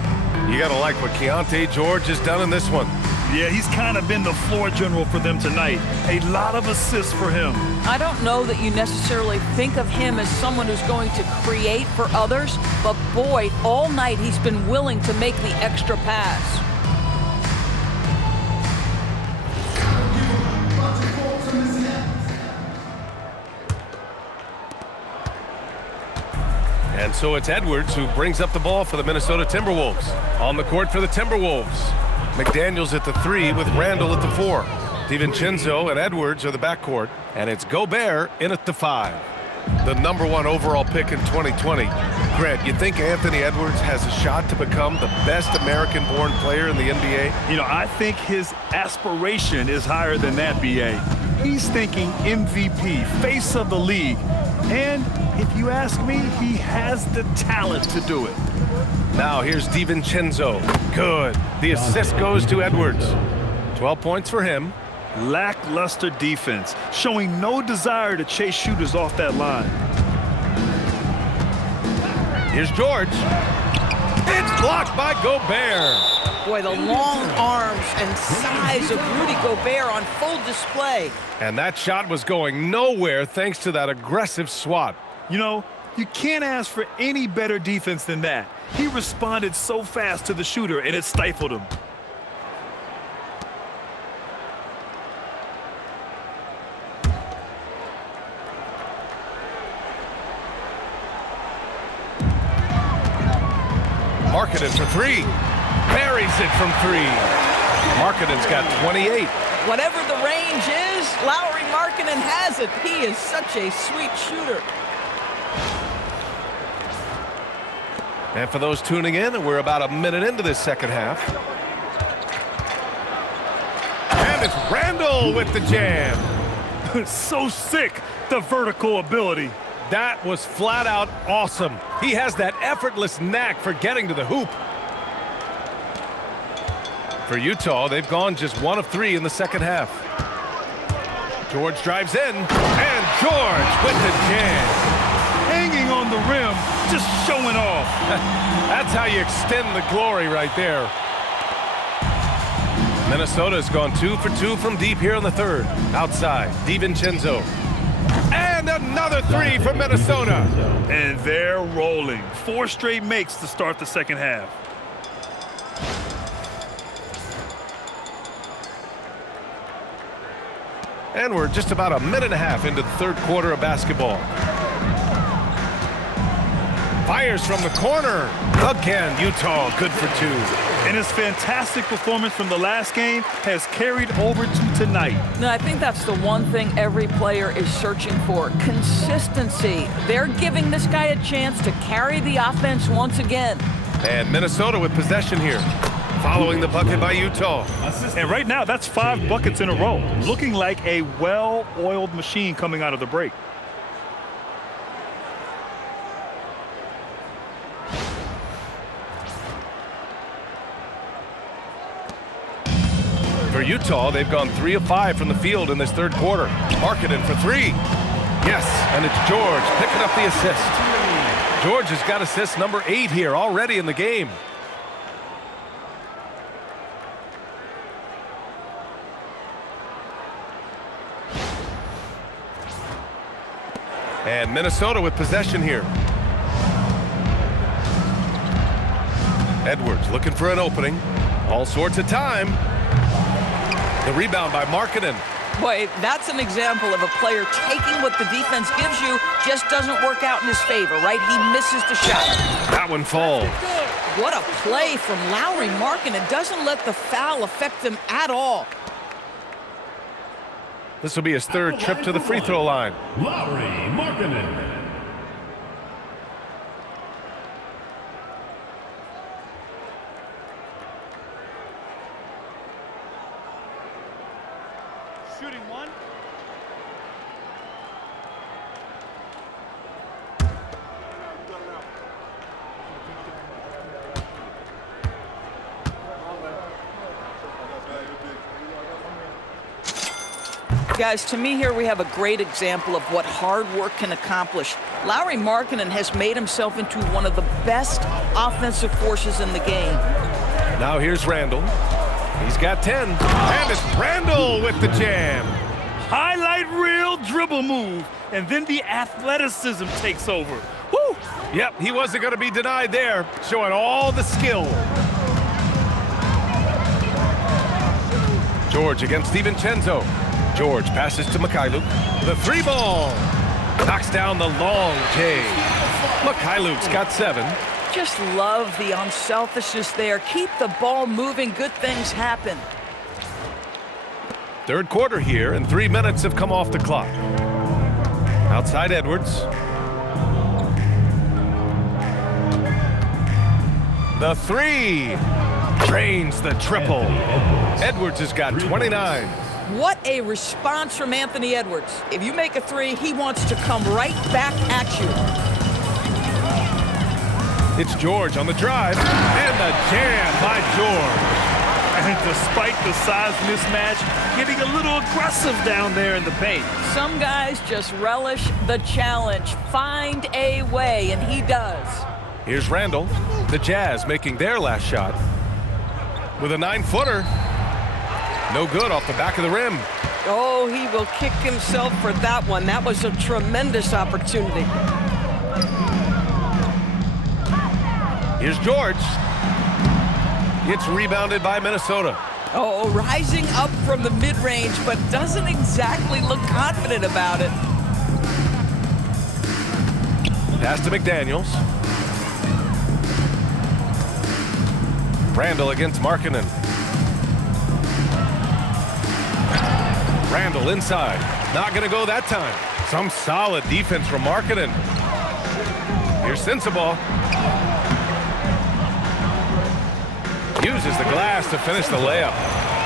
You got to like what Keontae George has done in this one. Yeah, he's kind of been the floor general for them tonight. A lot of assists for him. I don't know that you necessarily think of him as someone who's going to create for others, but boy, all night he's been willing to make the extra pass. And so it's Edwards who brings up the ball for the Minnesota Timberwolves. On the court for the Timberwolves. McDaniels at the 3 with Randall at the 4. DiVincenzo and Edwards are the backcourt. And it's Gobert in at the 5. The #1 overall pick in 2020. Grant, you think Anthony Edwards has a shot to become the best American-born player in the NBA? You know, I think his aspiration is higher than that, B.A. He's thinking MVP, face of the league. And if you ask me, he has the talent to do it. Now here's DiVincenzo. Good. The assist goes to Edwards. 12 points for him. Lackluster defense, showing no desire to chase shooters off that line. Here's George. It's blocked by Gobert. Boy, the long arms and size of Rudy Gobert on full display. And that shot was going nowhere thanks to that aggressive swat. You know, you can't ask for any better defense than that. He responded so fast to the shooter, and it stifled him. Markkanen for 3. Buries it from 3. Markkanen's got 28. Whatever the range is, Lauri Markkanen has it. He is such a sweet shooter. And for those tuning in, we're about a minute into this second half. And it's Randall with the jam. So sick, the vertical ability. That was flat out awesome. He has that effortless knack for getting to the hoop. For Utah, they've gone just 1 of 3 in the second half. George drives in, and George with the jam. Hanging on the rim, just showing off. That's how you extend the glory right there. Minnesota's gone 2 for 2 from deep here in the third. Outside, DiVincenzo. And another 3 from Minnesota. And they're rolling. 4 straight makes to start the second half. And we're just about a minute and a half into the third quarter of basketball. Fires from the corner. Again, Utah good for 2. And his fantastic performance from the last game has carried over to tonight. No, I think that's the one thing every player is searching for, consistency. They're giving this guy a chance to carry the offense once again. And Minnesota with possession here, following the bucket by Utah. And right now, that's 5 buckets in a row, looking like a well-oiled machine coming out of the break. For Utah, they've gone 3 of 5 from the field in this third quarter. Markkanen for 3. Yes, and it's George picking up the assist. George has got assist number 8 here already in the game. And Minnesota with possession here. Edwards looking for an opening. All sorts of time. The rebound by Markkanen. Boy, that's an example of a player taking what the defense gives you, just doesn't work out in his favor, right? He misses the shot. That one falls. What a play from Lauri Markkanen. Doesn't let the foul affect him at all. This will be his third trip to the free throw line. Lauri Markkanen. Shooting one. Guys, to me here we have a great example of what hard work can accomplish. Lauri Markkanen has made himself into one of the best offensive forces in the game. Now here's Randall. He's got 10. And it's Randall with the jam. Highlight reel dribble move. And then the athleticism takes over. Woo! Yep, he wasn't going to be denied there. Showing all the skill. George against DiVincenzo. George passes to Mikhailuk. The 3 ball. Knocks down the long J. Mikhailuk's got 7. Just love the unselfishness there. Keep the ball moving. Good things happen. Third quarter here, and 3 minutes have come off the clock. Outside Edwards. The 3. Drains the triple. Edwards has got 29. What a response from Anthony Edwards. If you make a 3, he wants to come right back at you. It's George on the drive, and the jam by George. And despite the size mismatch, getting a little aggressive down there in the paint. Some guys just relish the challenge. Find a way, and he does. Here's Randall. The Jazz making their last shot. With a 9-footer. No good off the back of the rim. Oh, he will kick himself for that one. That was a tremendous opportunity. Here's George. It's rebounded by Minnesota. Oh, rising up from the mid-range, but doesn't exactly look confident about it. Pass to McDaniels. Randall against Markkanen. Randall inside. Not going to go that time. Some solid defense from Markkanen. Here's Sensabaugh. Uses the glass to finish the layup.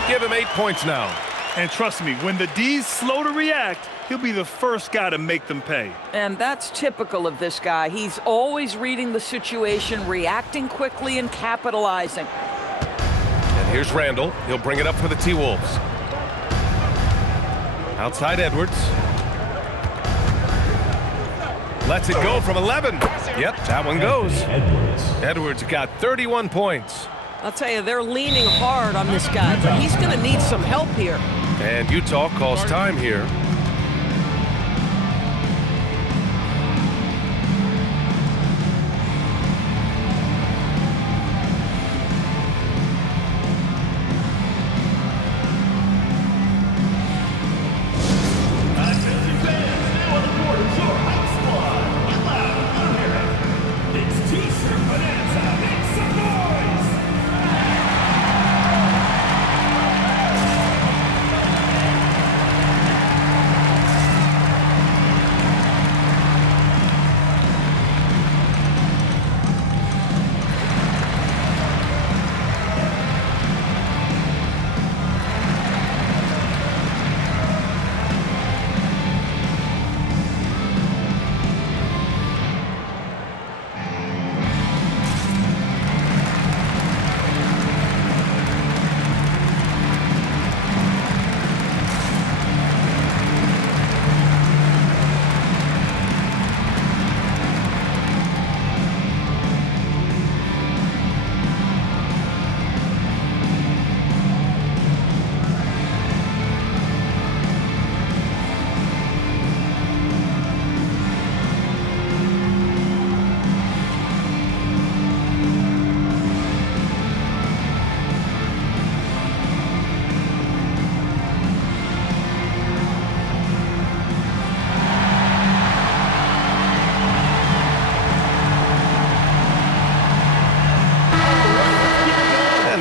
Give him 8 points now. And trust me, when the D's slow to react, he'll be the first guy to make them pay. And that's typical of this guy. He's always reading the situation, reacting quickly and capitalizing. And Here's Randall. He'll bring it up for the T-Wolves. Outside Edwards. Lets it go from 11. Yep, that one goes. Edwards got 31 points. I'll tell you, they're leaning hard on this guy, but he's going to need some help here. And Utah calls time here.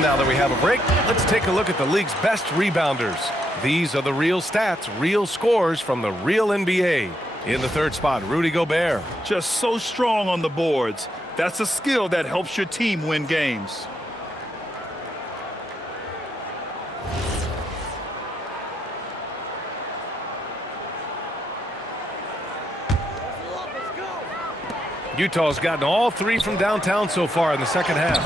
Now that we have a break, let's take a look at the league's best rebounders. These are the real stats, real scores from the real NBA. In the third spot, Rudy Gobert. Just so strong on the boards. That's a skill that helps your team win games. Utah's gotten all three from downtown so far in the second half.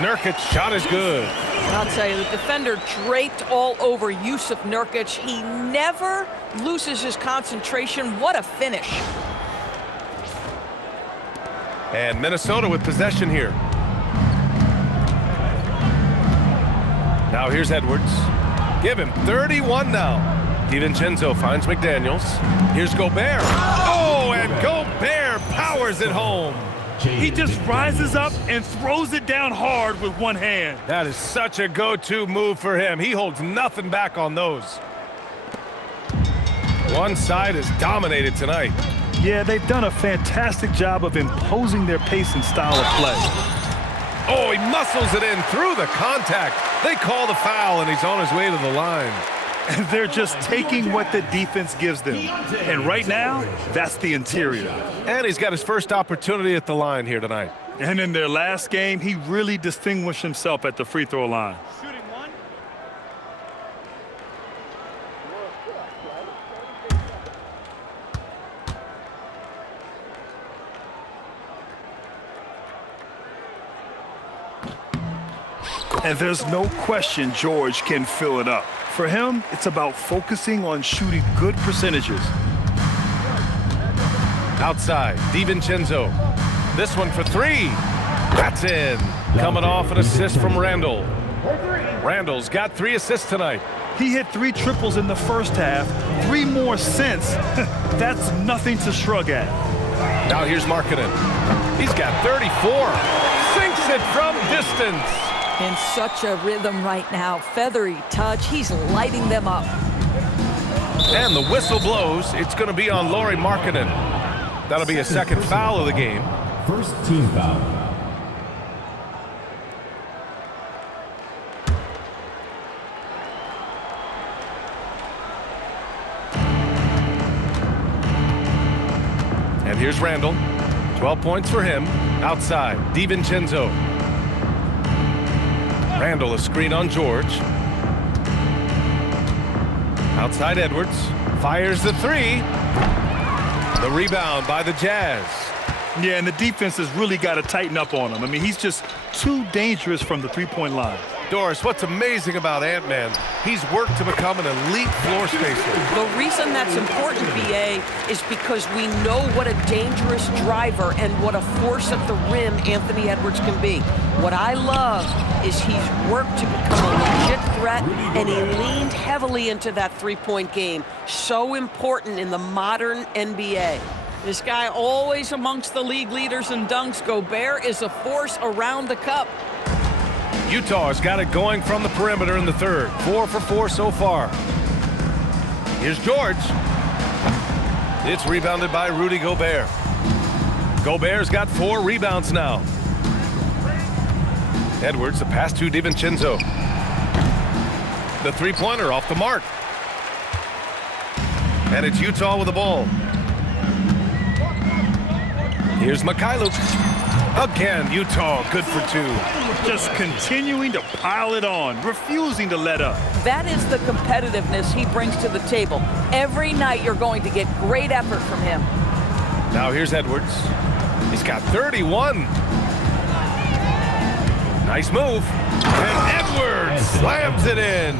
Nurkic's shot is good. I'll tell you, the defender draped all over Yusuf Nurkic. He never loses his concentration. What a finish. And Minnesota with possession here. Now here's Edwards. Give him 31 now. DiVincenzo finds McDaniels. Here's Gobert. Oh, and Gobert powers it home. He just rises up and throws it down hard with one hand. That is such a go-to move for him. He holds nothing back on those. One side is dominated tonight. Yeah, they've done a fantastic job of imposing their pace and style of play. Oh, he muscles it in through the contact. They call the foul, and he's on his way to the line. And they're just taking what the defense gives them. And right now, that's the interior. And he's got his first opportunity at the line here tonight. And in their last game, he really distinguished himself at the free throw line. Shooting one. And there's no question George can fill it up. For him, it's about focusing on shooting good percentages. Outside, DiVincenzo. This one for three. That's in. Coming off an assist from Randall. Randall's got 3 assists tonight. He hit 3 triples in the first half, 3 more since. That's nothing to shrug at. Now here's Markkanen. He's got 34. Sinks it from distance. In such a rhythm right now. Feathery touch. He's lighting them up. And the whistle blows. It's going to be on Lauri Markkanen. That'll be a second foul of the game. First team foul. And here's Randall. 12 points for him. Outside, DiVincenzo. Randall, a screen on George. Outside Edwards. Fires the 3. The rebound by the Jazz. Yeah, and the defense has really got to tighten up on him. I mean, he's just too dangerous from the three-point line. Doris, what's amazing about Ant-Man, he's worked to become an elite floor spacer. The reason that's important, BA, is because we know what a dangerous driver and what a force at the rim Anthony Edwards can be. What I love is he's worked to become a legit threat, and he leaned heavily into that three-point game. So important in the modern NBA. This guy always amongst the league leaders in dunks. Gobert is a force around the cup. Utah's got it going from the perimeter in the third. 4 for 4 so far. Here's George. It's rebounded by Rudy Gobert. Gobert's got 4 rebounds now. Edwards, the pass to DiVincenzo. The three-pointer off the mark. And it's Utah with the ball. Here's Mikhailuk. Again, Utah good for 2. Just continuing to pile it on, refusing to let up. That is the competitiveness he brings to the table. Every night you're going to get great effort from him. Now here's Edwards. He's got 31. Nice move. And Edwards slams it in.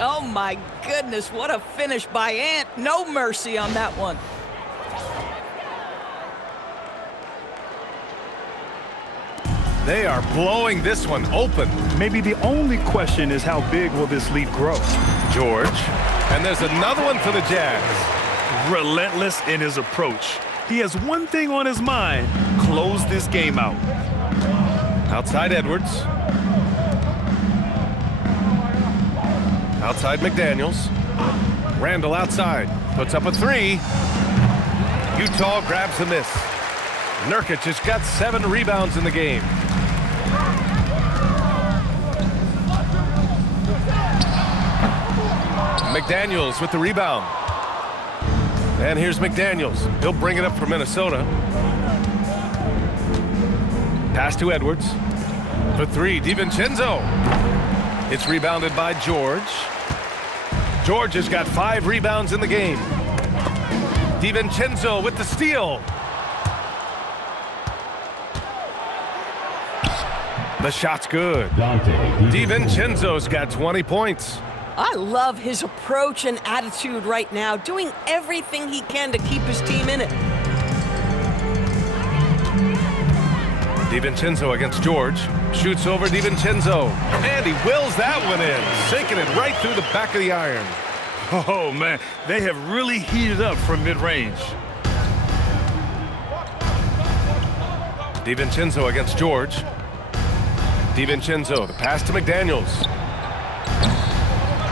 Oh my goodness, what a finish by Ant. No mercy on that one. They are blowing this one open. Maybe the only question is how big will this lead grow? George. And there's another one for the Jazz. Relentless in his approach. He has one thing on his mind: close this game out. Outside Edwards. Outside McDaniels. Randall outside. Puts up a 3. Utah grabs the miss. Nurkic has got 7 rebounds in the game. McDaniels with the rebound. And here's McDaniels. He'll bring it up for Minnesota. Pass to Edwards. For 3, DiVincenzo. It's rebounded by George. George has got 5 rebounds in the game. DiVincenzo with the steal. The shot's good. DiVincenzo's got 20 points. I love his approach and attitude right now, doing everything he can to keep his team in it. DiVincenzo against George. Shoots over DiVincenzo. And he wills that one in, sinking it right through the back of the iron. Oh, man, they have really heated up from mid-range. DiVincenzo against George. DiVincenzo, the pass to McDaniels.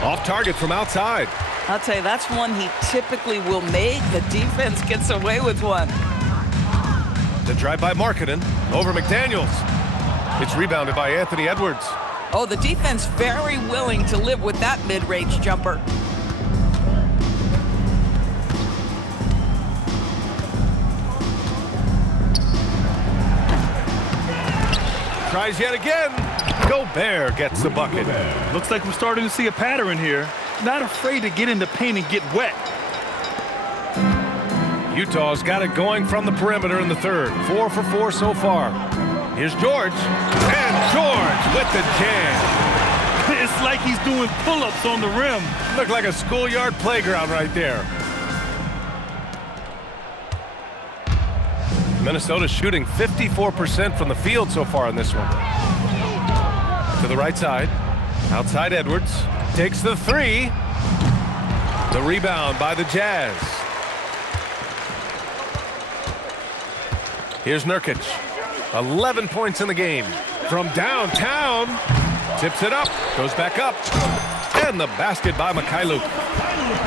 Off target from outside. I'll tell you, that's one he typically will make. The defense gets away with one. The drive by Markkanen over McDaniels. It's rebounded by Anthony Edwards. Oh, the defense very willing to live with that mid-range jumper. Tries yet again. Gobert gets the bucket. Looks like we're starting to see a pattern here. Not afraid to get in the paint and get wet. Utah's got it going from the perimeter in the third. 4 for 4 so far. Here's George. And George with the jam. It's like he's doing pull-ups on the rim. Looked like a schoolyard playground right there. Minnesota's shooting 54% from the field so far in this one. To the right side. Outside Edwards. Takes the 3. The rebound by the Jazz. Here's Nurkic. 11 points in the game. From downtown. Tips it up. Goes back up. And the basket by Mikhailuk.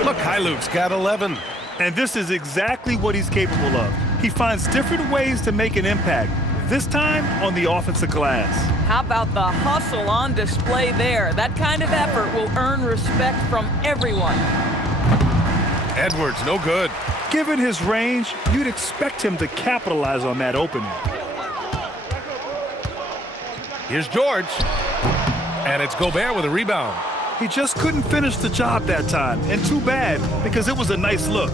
Mikhailuk's got 11. And this is exactly what he's capable of. He finds different ways to make an impact. This time on the offensive glass. How about the hustle on display there? That kind of effort will earn respect from everyone. Edwards, no good. Given his range, you'd expect him to capitalize on that opening. Here's George. And it's Gobert with a rebound. He just couldn't finish the job that time. And too bad, because it was a nice look.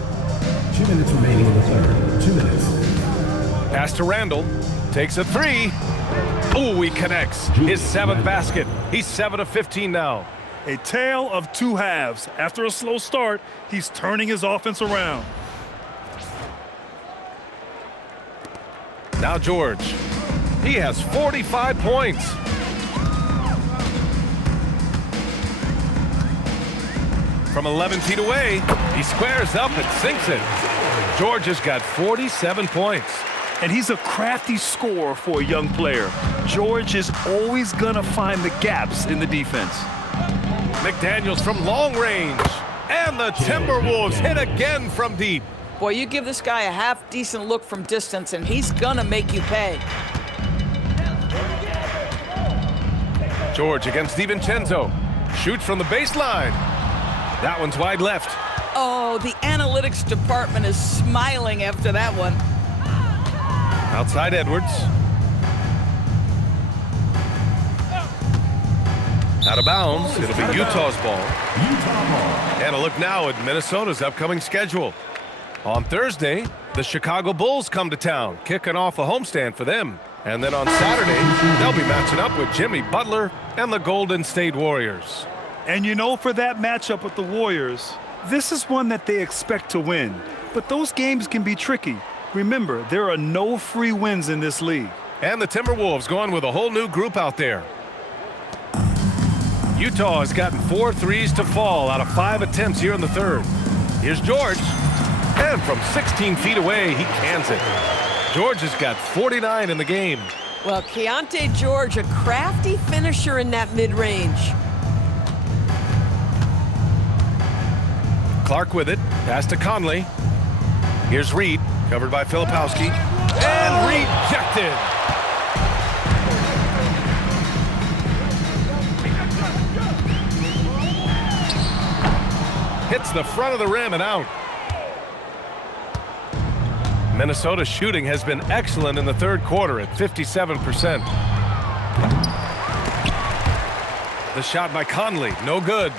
2 minutes remaining in the third. 2 minutes. Pass to Randall. Takes a three. Ooh, he connects. His 7th basket. He's 7 of 15 now. A tale of two halves. After a slow start, he's turning his offense around. Now George. He has 45 points. From 11 feet away, he squares up and sinks it. George has got 47 points. And he's a crafty scorer for a young player. George is always going to find the gaps in the defense. McDaniels from long range. And the Timberwolves hit again from deep. Boy, you give this guy a half-decent look from distance, and he's going to make you pay. George against DiVincenzo. Shoots from the baseline. That one's wide left. Oh, the analytics department is smiling after that one. Outside Edwards. Out of bounds. It'll be Utah's ball. And a look now at Minnesota's upcoming schedule. On Thursday, the Chicago Bulls come to town, kicking off a homestand for them. And then on Saturday, they'll be matching up with Jimmy Butler and the Golden State Warriors. And you know, for that matchup with the Warriors, this is one that they expect to win. But those games can be tricky. Remember, there are no free wins in this league. And the Timberwolves going with a whole new group out there. Utah has gotten 4 threes to fall out of 5 attempts here in the third. Here's George. And from 16 feet away, he cans it. George has got 49 in the game. Well, Keontae George, a crafty finisher in that mid-range. Clark with it. Pass to Conley. Here's Reed. Covered by Filipowski. And rejected. Hits the front of the rim and out. Minnesota's shooting has been excellent in the third quarter at 57%. The shot by Conley, no good.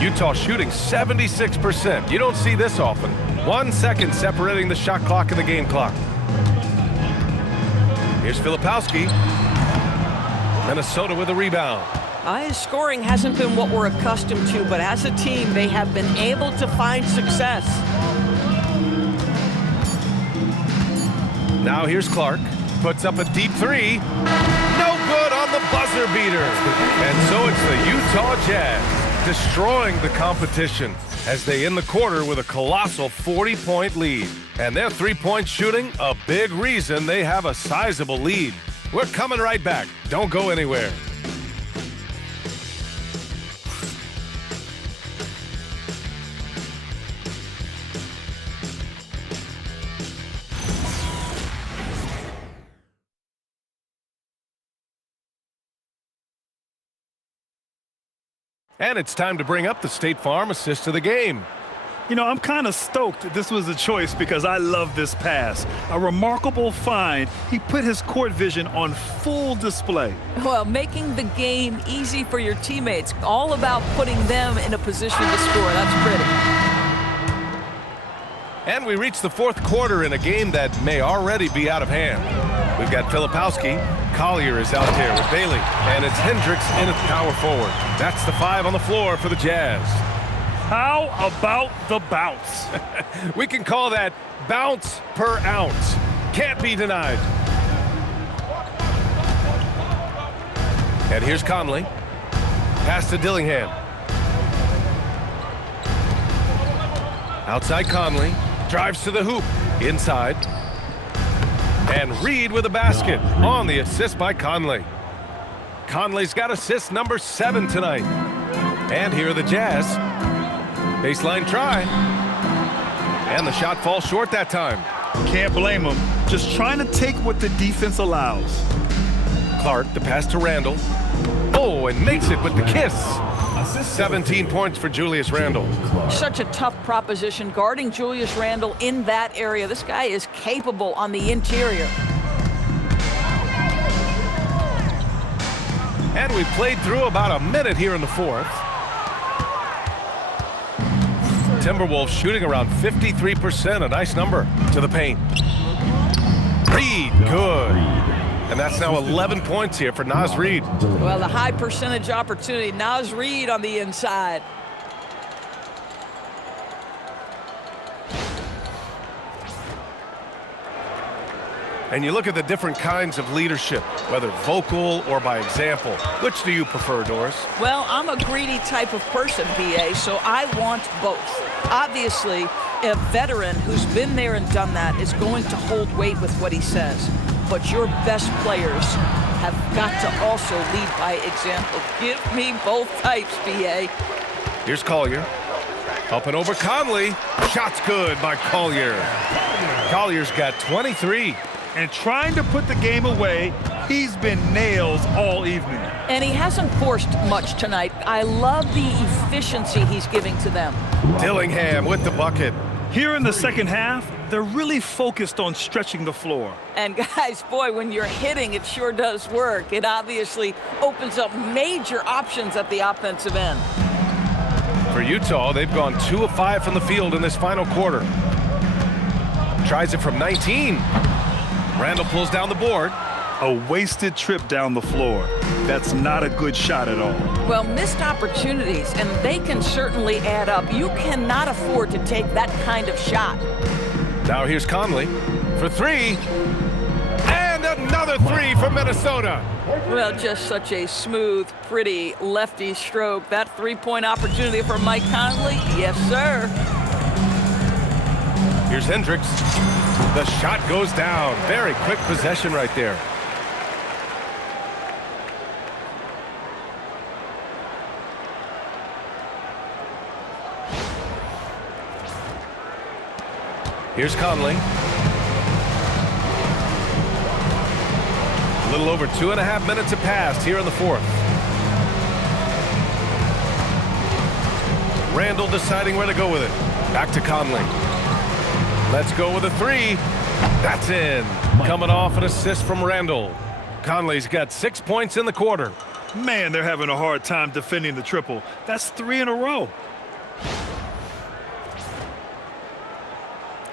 Utah shooting 76%. You don't see this often. 1 second separating the shot clock and the game clock. Here's Filipowski. Minnesota with a rebound. His scoring hasn't been what we're accustomed to, but as a team, they have been able to find success. Now here's Clark. Puts up a deep three. No good on the buzzer beater. And so it's the Utah Jazz destroying the competition as they end the quarter with a colossal 40-point lead. And their three-point shooting, a big reason they have a sizable lead. We're coming right back. Don't go anywhere. And it's time to bring up the State Farm assist of the game. You know, I'm kind of stoked this was a choice because I love this pass. A remarkable find. He put his court vision on full display. Well, making the game easy for your teammates. All about putting them in a position to score. That's pretty. And we reach the fourth quarter in a game that may already be out of hand. We've got Filipowski. Collier is out there with Bailey. And it's Hendricks in at power forward. That's the 5 on the floor for the Jazz. How about the bounce? We can call that bounce per ounce. Can't be denied. And here's Conley. Pass to Dillingham. Outside Conley. Drives to the hoop. Inside. And Reed with a basket on the assist by Conley. Conley's got assist number 7 tonight. And here are the Jazz. Baseline try. And the shot falls short that time. Can't blame him. Just trying to take what the defense allows. Clark, the pass to Randall. Oh, and makes it with the kiss. 17 points for Julius Randle. Such a tough proposition guarding Julius Randle in that area. This guy is capable on the interior. And we've played through about a minute here in the fourth. Timberwolves shooting around 53%, a nice number to the paint. Reed, good. And that's now 11 points here for Naz Reid. Well, the high percentage opportunity. Naz Reid on the inside. And you look at the different kinds of leadership, whether vocal or by example. Which do you prefer, Doris? Well, I'm a greedy type of person, BA, so I want both. Obviously, a veteran who's been there and done that is going to hold weight with what he says. But your best players have got to also lead by example. Give me both types, BA. Here's Collier. Up and over Conley. Shot's good by Collier. Collier's got 23. And trying to put the game away, he's been nails all evening. And he hasn't forced much tonight. I love the efficiency he's giving to them. Dillingham with the bucket. Here in the second half, they're really focused on stretching the floor. And guys, boy, when you're hitting, it sure does work. It obviously opens up major options at the offensive end. For Utah, they've gone 2 of 5 from the field in this final quarter. Tries it from 19. Randall pulls down the board. A wasted trip down the floor. That's not a good shot at all. Well, missed opportunities, and they can certainly add up. You cannot afford to take that kind of shot. Now here's Conley for 3. And another 3 from Minnesota. Well, just such a smooth, pretty lefty stroke. That three-point opportunity for Mike Conley, yes, sir. Here's Hendricks. The shot goes down. Very quick possession right there. Here's Conley. A little over 2.5 minutes have passed here in the fourth. Randall deciding where to go with it. Back to Conley. Let's go with a 3. That's in. Coming off an assist from Randall. Conley's got 6 points in the quarter. Man, they're having a hard time defending the triple. That's 3 in a row.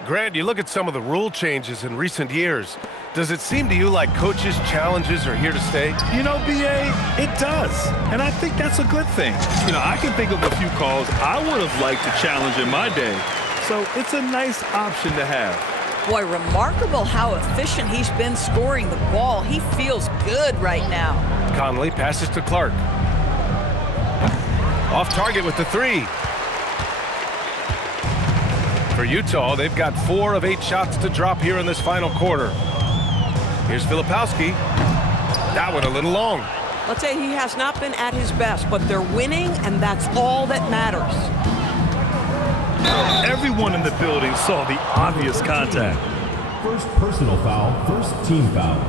Grant, you look at some of the rule changes in recent years. Does it seem to you like coaches' challenges are here to stay? You know, BA, it does. And I think that's a good thing. You know, I can think of a few calls I would have liked to challenge in my day. So it's a nice option to have. Boy, remarkable how efficient he's been scoring the ball. He feels good right now. Conley passes to Clark. Off target with the 3. For Utah, they've got 4 of 8 shots to drop here in this final quarter. Here's Filipowski. That one a little long. Let's say he has not been at his best, but they're winning, and that's all that matters. Everyone in the building saw the obvious contact. First personal foul, first team foul.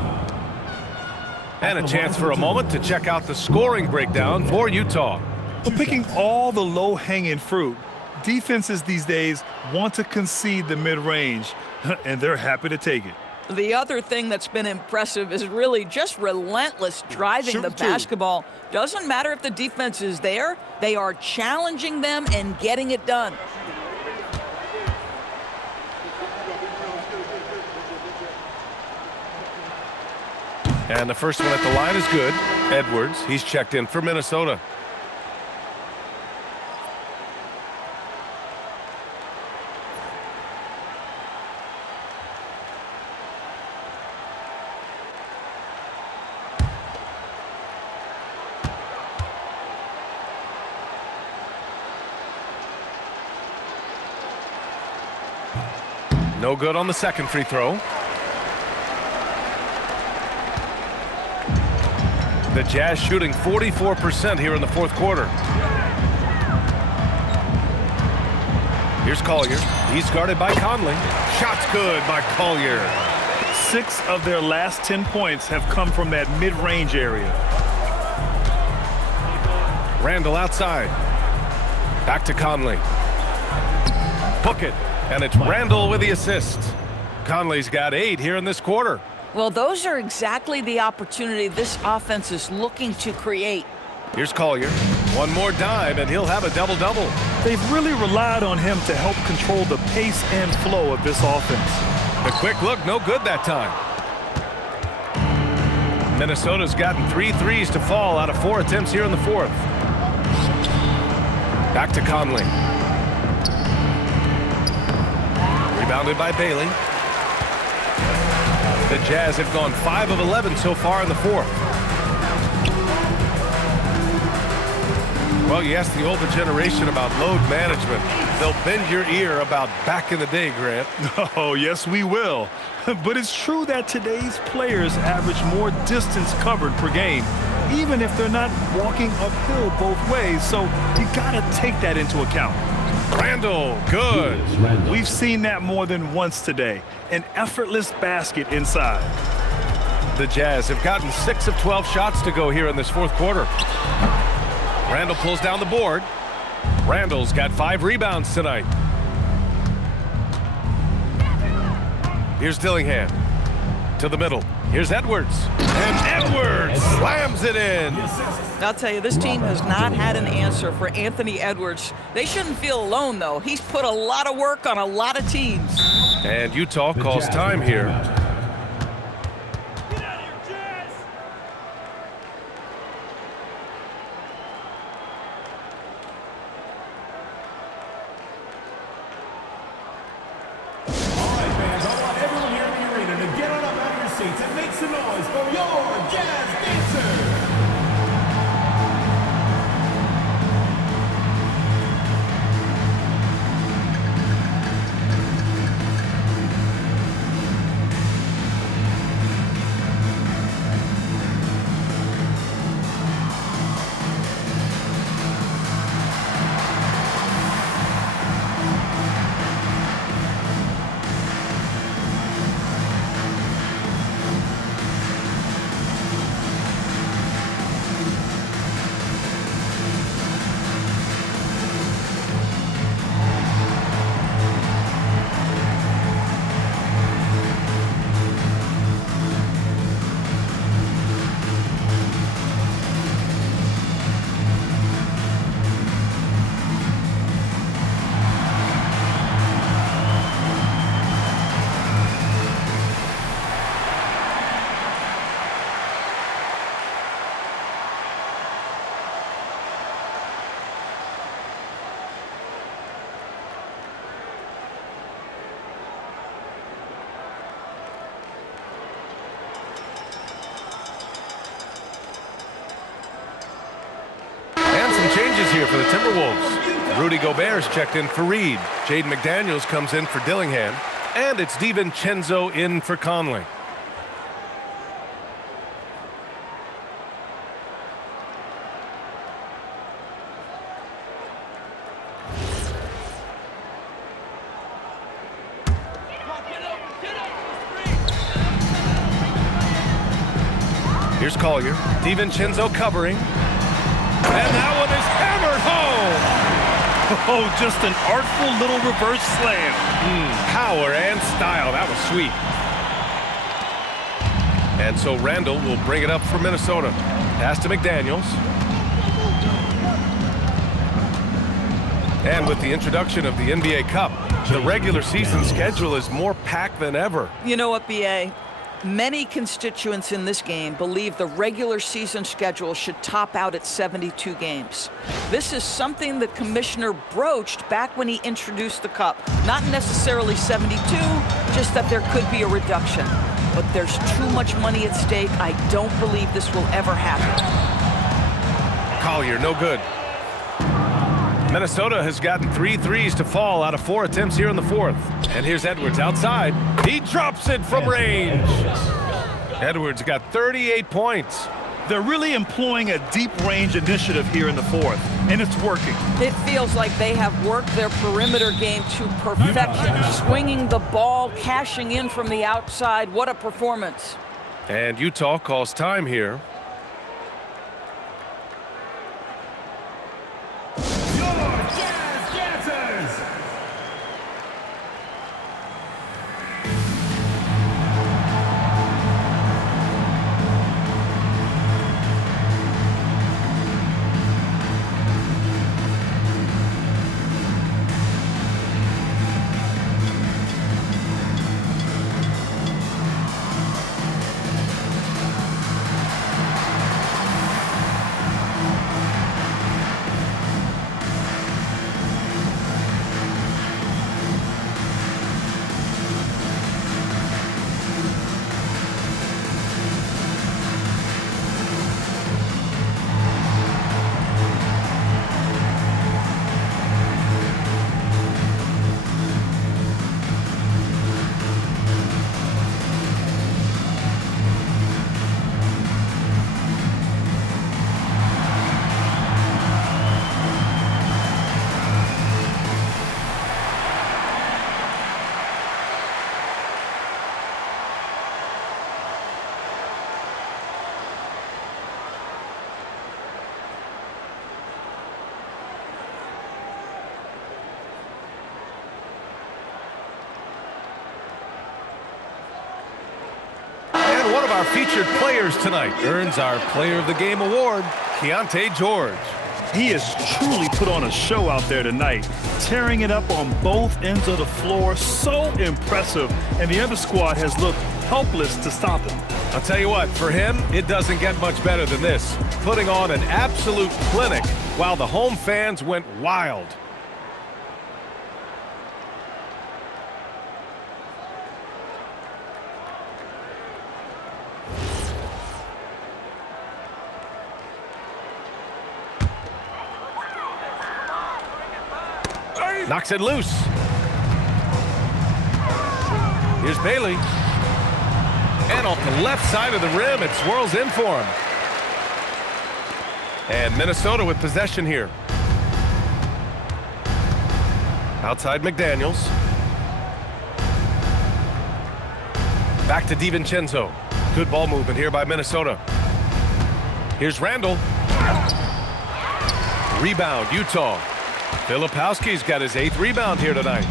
And a chance for a moment to check out the scoring breakdown for Utah. But picking all the low-hanging fruit, defenses these days want to concede the mid-range, and they're happy to take it. The other thing that's been impressive is really just relentless driving the basketball. Doesn't matter if the defense is there, they are challenging them and getting it done. And the first one at the line is good. Edwards, he's checked in for Minnesota. No good on the second free throw. The Jazz shooting 44% here in the fourth quarter. Here's Collier. He's guarded by Conley. Shot's good by Collier. 6 of their last 10 points have come from that mid-range area. Randall outside. Back to Conley. Book it. And it's Randall with the assist. Conley's got 8 here in this quarter. Well, those are exactly the opportunity this offense is looking to create. Here's Collier. One more dime, and he'll have a double-double. They've really relied on him to help control the pace and flow of this offense. The quick look, no good that time. Minnesota's gotten 3 threes to fall out of 4 attempts here in the fourth. Back to Conley. Rebounded by Bailey. The Jazz have gone 5 of 11 so far in the fourth. Well, you ask the older generation about load management. They'll bend your ear about back in the day, Grant. Oh, yes, we will. But it's true that today's players average more distance covered per game, even if they're not walking uphill both ways. So you got to take that into account. Randall, good. We've seen that more than once today. An effortless basket inside. The Jazz have gotten 6 of 12 shots to go here in this fourth quarter. Randall pulls down the board. Randall's got 5 rebounds tonight. Here's Dillingham to the middle. Here's Edwards. And Edwards slams it in. I'll tell you, this team has not had an answer for Anthony Edwards. They shouldn't feel alone, though. He's put a lot of work on a lot of teams. And Utah calls time here. Changes here for the Timberwolves. Rudy Gobert's checked in for Reed. Jaden McDaniels comes in for Dillingham. And it's DiVincenzo in for Conley. Here's Collier. DiVincenzo covering. And that one is hammered home. Oh, just an artful little reverse slam. Power and style. That was sweet. And so Randall will bring it up for Minnesota. Pass to McDaniels. And with the introduction of the NBA Cup, the regular season schedule is more packed than ever. You know what, B.A.? Many constituents in this game believe the regular season schedule should top out at 72 games. This is something the commissioner broached back when he introduced the Cup. Not necessarily 72, just that there could be a reduction. But there's too much money at stake. I don't believe this will ever happen. Collier, no good. Minnesota has gotten 3 threes to fall out of 4 attempts here in the fourth. And here's Edwards outside. He drops it from range. Edwards got 38 points. They're really employing a deep range initiative here in the fourth, and it's working. It feels like they have worked their perimeter game to perfection. Swinging the ball, cashing in from the outside. What a performance. And Utah calls time here. one of our featured players tonight earns our Player of the Game award, Keontae George. He has truly put on a show out there tonight, tearing it up on both ends of the floor. So impressive, and the other squad has looked helpless to stop him. I'll tell you what, for him, it doesn't get much better than this. Putting on an absolute clinic while the home fans went wild. Knocks it loose. Here's Bailey. And off the left side of the rim, it swirls in for him. And Minnesota with possession here. Outside McDaniels. Back to DiVincenzo. Good ball movement here by Minnesota. Here's Randall. Rebound, Utah. Filipowski's got his 8th rebound here tonight.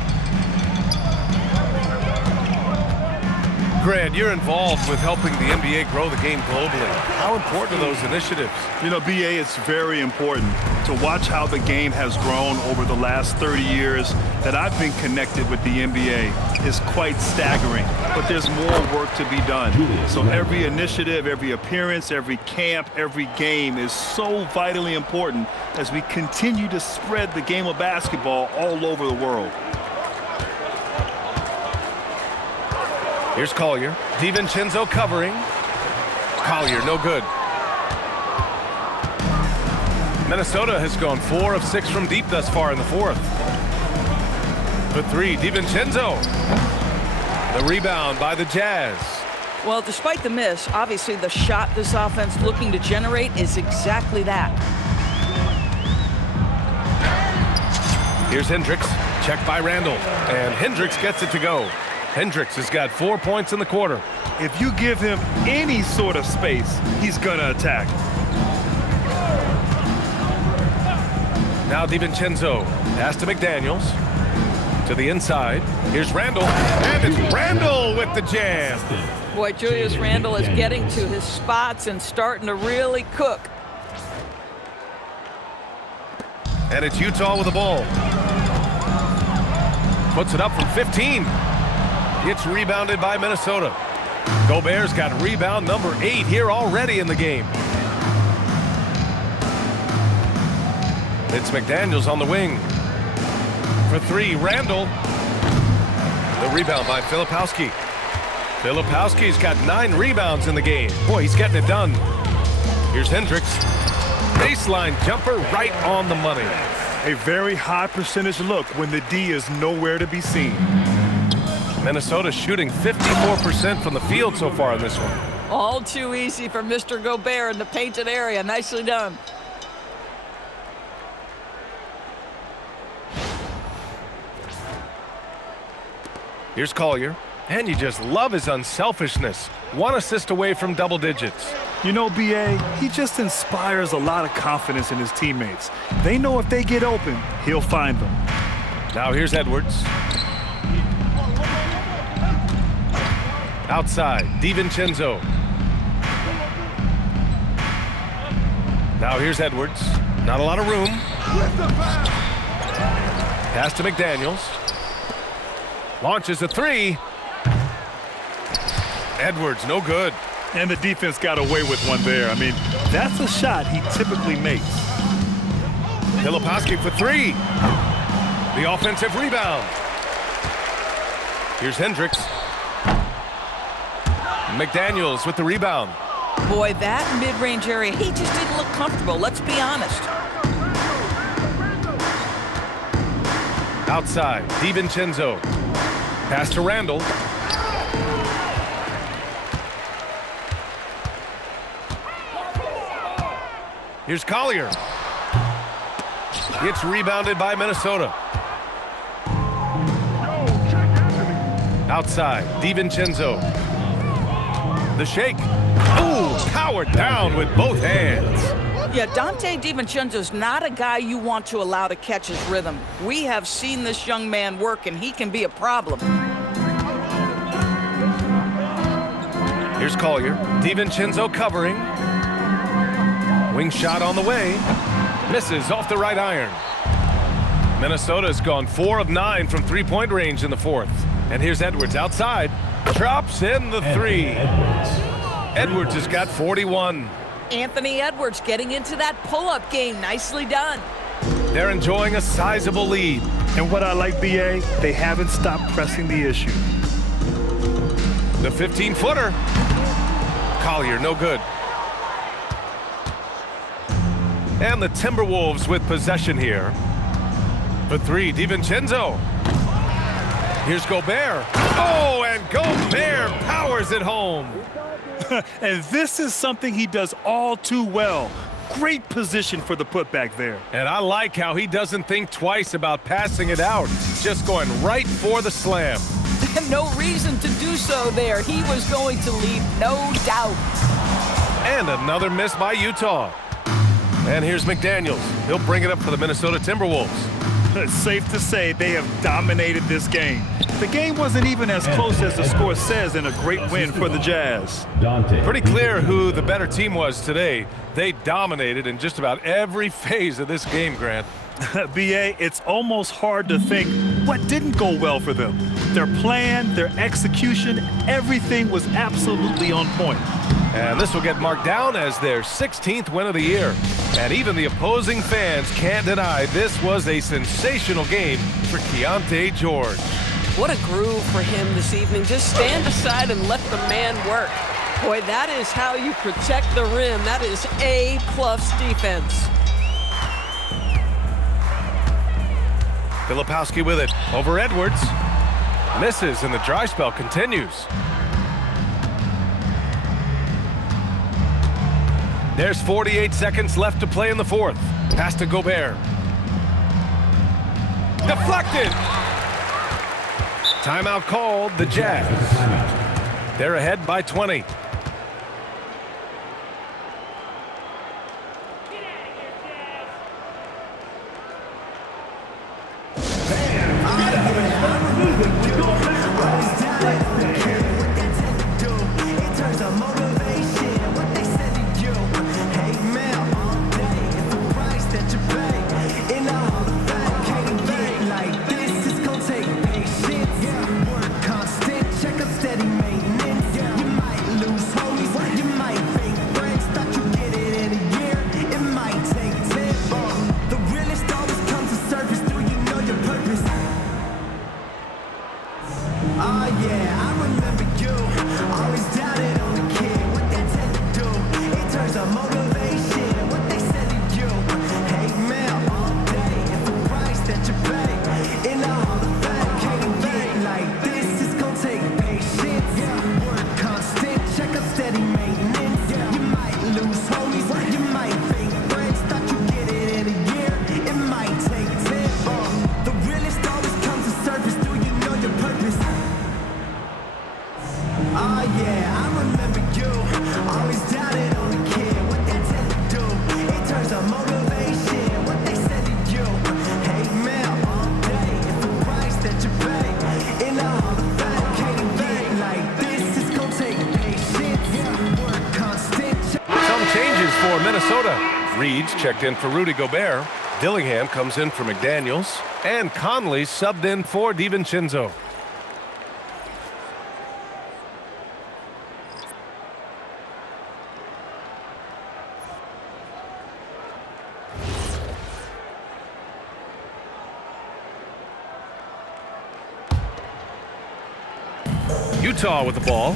Grant, you're involved with helping the NBA grow the game globally. How important are those initiatives? You know, BA, it's very important to watch how the game has grown over the last 30 years that I've been connected with the NBA is quite staggering, but there's more work to be done. So every initiative, every appearance, every camp, every game is so vitally important as we continue to spread the game of basketball all over the world. Here's Collier. DiVincenzo covering. Collier, no good. Minnesota has gone 4 of 6 from deep thus far in the 4th. For 3, DiVincenzo. The rebound by the Jazz. Well, despite the miss, obviously the shot this offense looking to generate is exactly that. Here's Hendricks. Check by Randall. And Hendricks gets it to go. Hendricks has got 4 points in the quarter. If you give him any sort of space, he's going to attack. Now DiVincenzo. Pass to McDaniels. To the inside. Here's Randall. And it's Randall with the jam. Boy, Julius Randall is getting to his spots and starting to really cook. And it's Utah with the ball. Puts it up from 15. It's rebounded by Minnesota. Gobert's got rebound number 8 here already in the game. It's McDaniels on the wing. For 3, Randall. The rebound by Filipowski. Filipowski's got 9 rebounds in the game. Boy, he's getting it done. Here's Hendricks. Baseline jumper right on the money. A very high percentage look when the D is nowhere to be seen. Minnesota shooting 54% from the field so far in this one. All too easy for Mr. Gobert in the painted area. Nicely done. Here's Collier. And you just love his unselfishness. 1 assist away from double digits. You know, BA, he just inspires a lot of confidence in his teammates. They know if they get open, he'll find them. Now here's Edwards. Outside, DiVincenzo. Now here's Edwards. Not a lot of room. Pass to McDaniels. Launches a 3. Edwards, no good. And the defense got away with one there. I mean, that's a shot he typically makes. Filipowski for 3. The offensive rebound. Here's Hendricks. McDaniels with the rebound. Boy, that mid-range area, he just didn't look comfortable. Let's be honest. Outside, DiVincenzo. Pass to Randall. Here's Collier. It's rebounded by Minnesota. Outside, DiVincenzo. The shake. Ooh, powered down with both hands. Yeah, Dante DiVincenzo's not a guy you want to allow to catch his rhythm. We have seen this young man work, and he can be a problem. Here's Collier. DiVincenzo covering. Wing shot on the way. Misses off the right iron. Minnesota's gone 4 of 9 from three-point range in the fourth. And here's Edwards outside. Drops in the three. Edwards has got 41. Anthony Edwards getting into that pull-up game. Nicely done. They're enjoying a sizable lead. And what I like, BA, they haven't stopped pressing the issue. The 15-footer. Collier, no good. And the Timberwolves with possession here. For three, DiVincenzo. Here's Gobert. Oh, and Gobert powers it home. And this is something he does all too well. Great position for the putback there. And I like how he doesn't think twice about passing it out. Just going right for the slam. And no reason to do so there. He was going to leave, no doubt. And another miss by Utah. And here's McDaniels. He'll bring it up for the Minnesota Timberwolves. It's safe to say they have dominated this game. The game wasn't even as close as the score says in a great win for the Jazz. Pretty clear who the better team was today. They dominated in just about every phase of this game, Grant. BA, it's almost hard to think what didn't go well for them. Their plan, their execution, everything was absolutely on point. And this will get marked down as their 16th win of the year. And even the opposing fans can't deny this was a sensational game for Keontae George. What a groove for him this evening. Just stand aside and let the man work. Boy, that is how you protect the rim. That is A-plus defense. Filipowski with it over Edwards. Misses, and the dry spell continues. There's 48 seconds left to play in the fourth. Pass to Gobert. Deflected. Timeout called, the Jazz. They're ahead by 20. Reed's checked in for Rudy Gobert. Dillingham comes in for McDaniels. And Conley subbed in for DiVincenzo. Utah with the ball.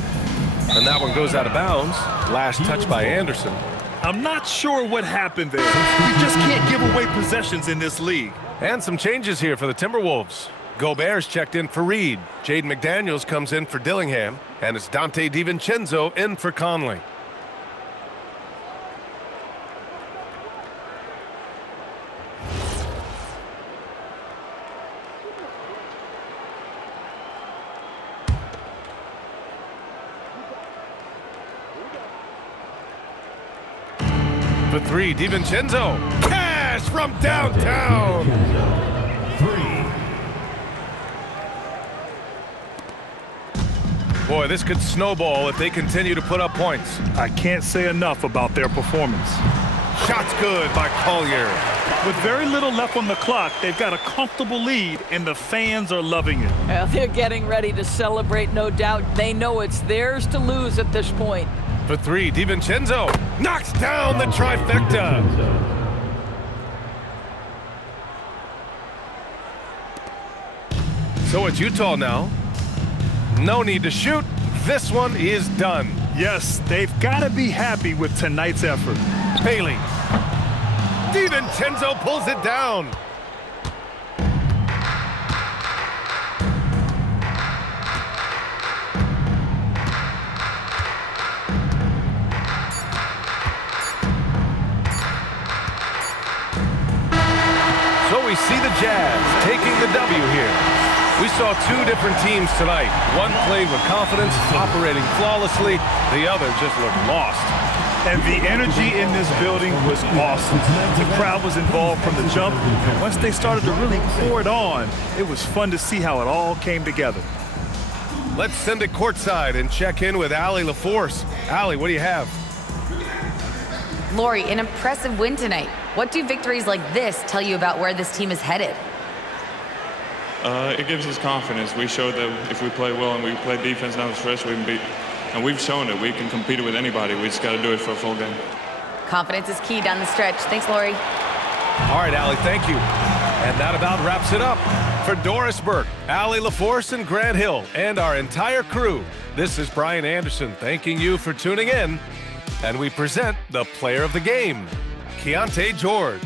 And that one goes out of bounds. Last touch by Anderson. I'm not sure what happened there. You just can't give away possessions in this league. And some changes here for the Timberwolves. Gobert's checked in for Reed. Jaden McDaniels comes in for Dillingham. And it's Dante DiVincenzo in for Conley. For three, DiVincenzo. Cash from downtown. Boy, this could snowball if they continue to put up points. I can't say enough about their performance. Shot's good by Collier. With very little left on the clock, they've got a comfortable lead, and the fans are loving it. Well, they're getting ready to celebrate, no doubt. They know it's theirs to lose at this point. For three, DiVincenzo knocks down the trifecta. So it's Utah now. No need to shoot. This one is done. Yes, they've got to be happy with tonight's effort. Bailey. DiVincenzo pulls it down. So we see the Jazz taking the W here. We saw two different teams tonight. One played with confidence, operating flawlessly. The other just looked lost. And the energy in this building was awesome. The crowd was involved from the jump, and once they started to really pour it on, it was fun to see how it all came together. Let's send it courtside and check in with Allie LaForce. Allie, what do you have? Lori, an impressive win tonight. What do victories like this tell you about where this team is headed? It gives us confidence. We showed that if we play well and we play defense down the stretch, we can beat. And we've shown it. We can compete with anybody. We just got to do it for a full game. Confidence is key down the stretch. Thanks, Lori. All right, Allie, thank you. And that about wraps it up. For Doris Burke, Allie LaForce, and Grant Hill, and our entire crew, this is Brian Anderson thanking you for tuning in. And we present the player of the game, Keontae George.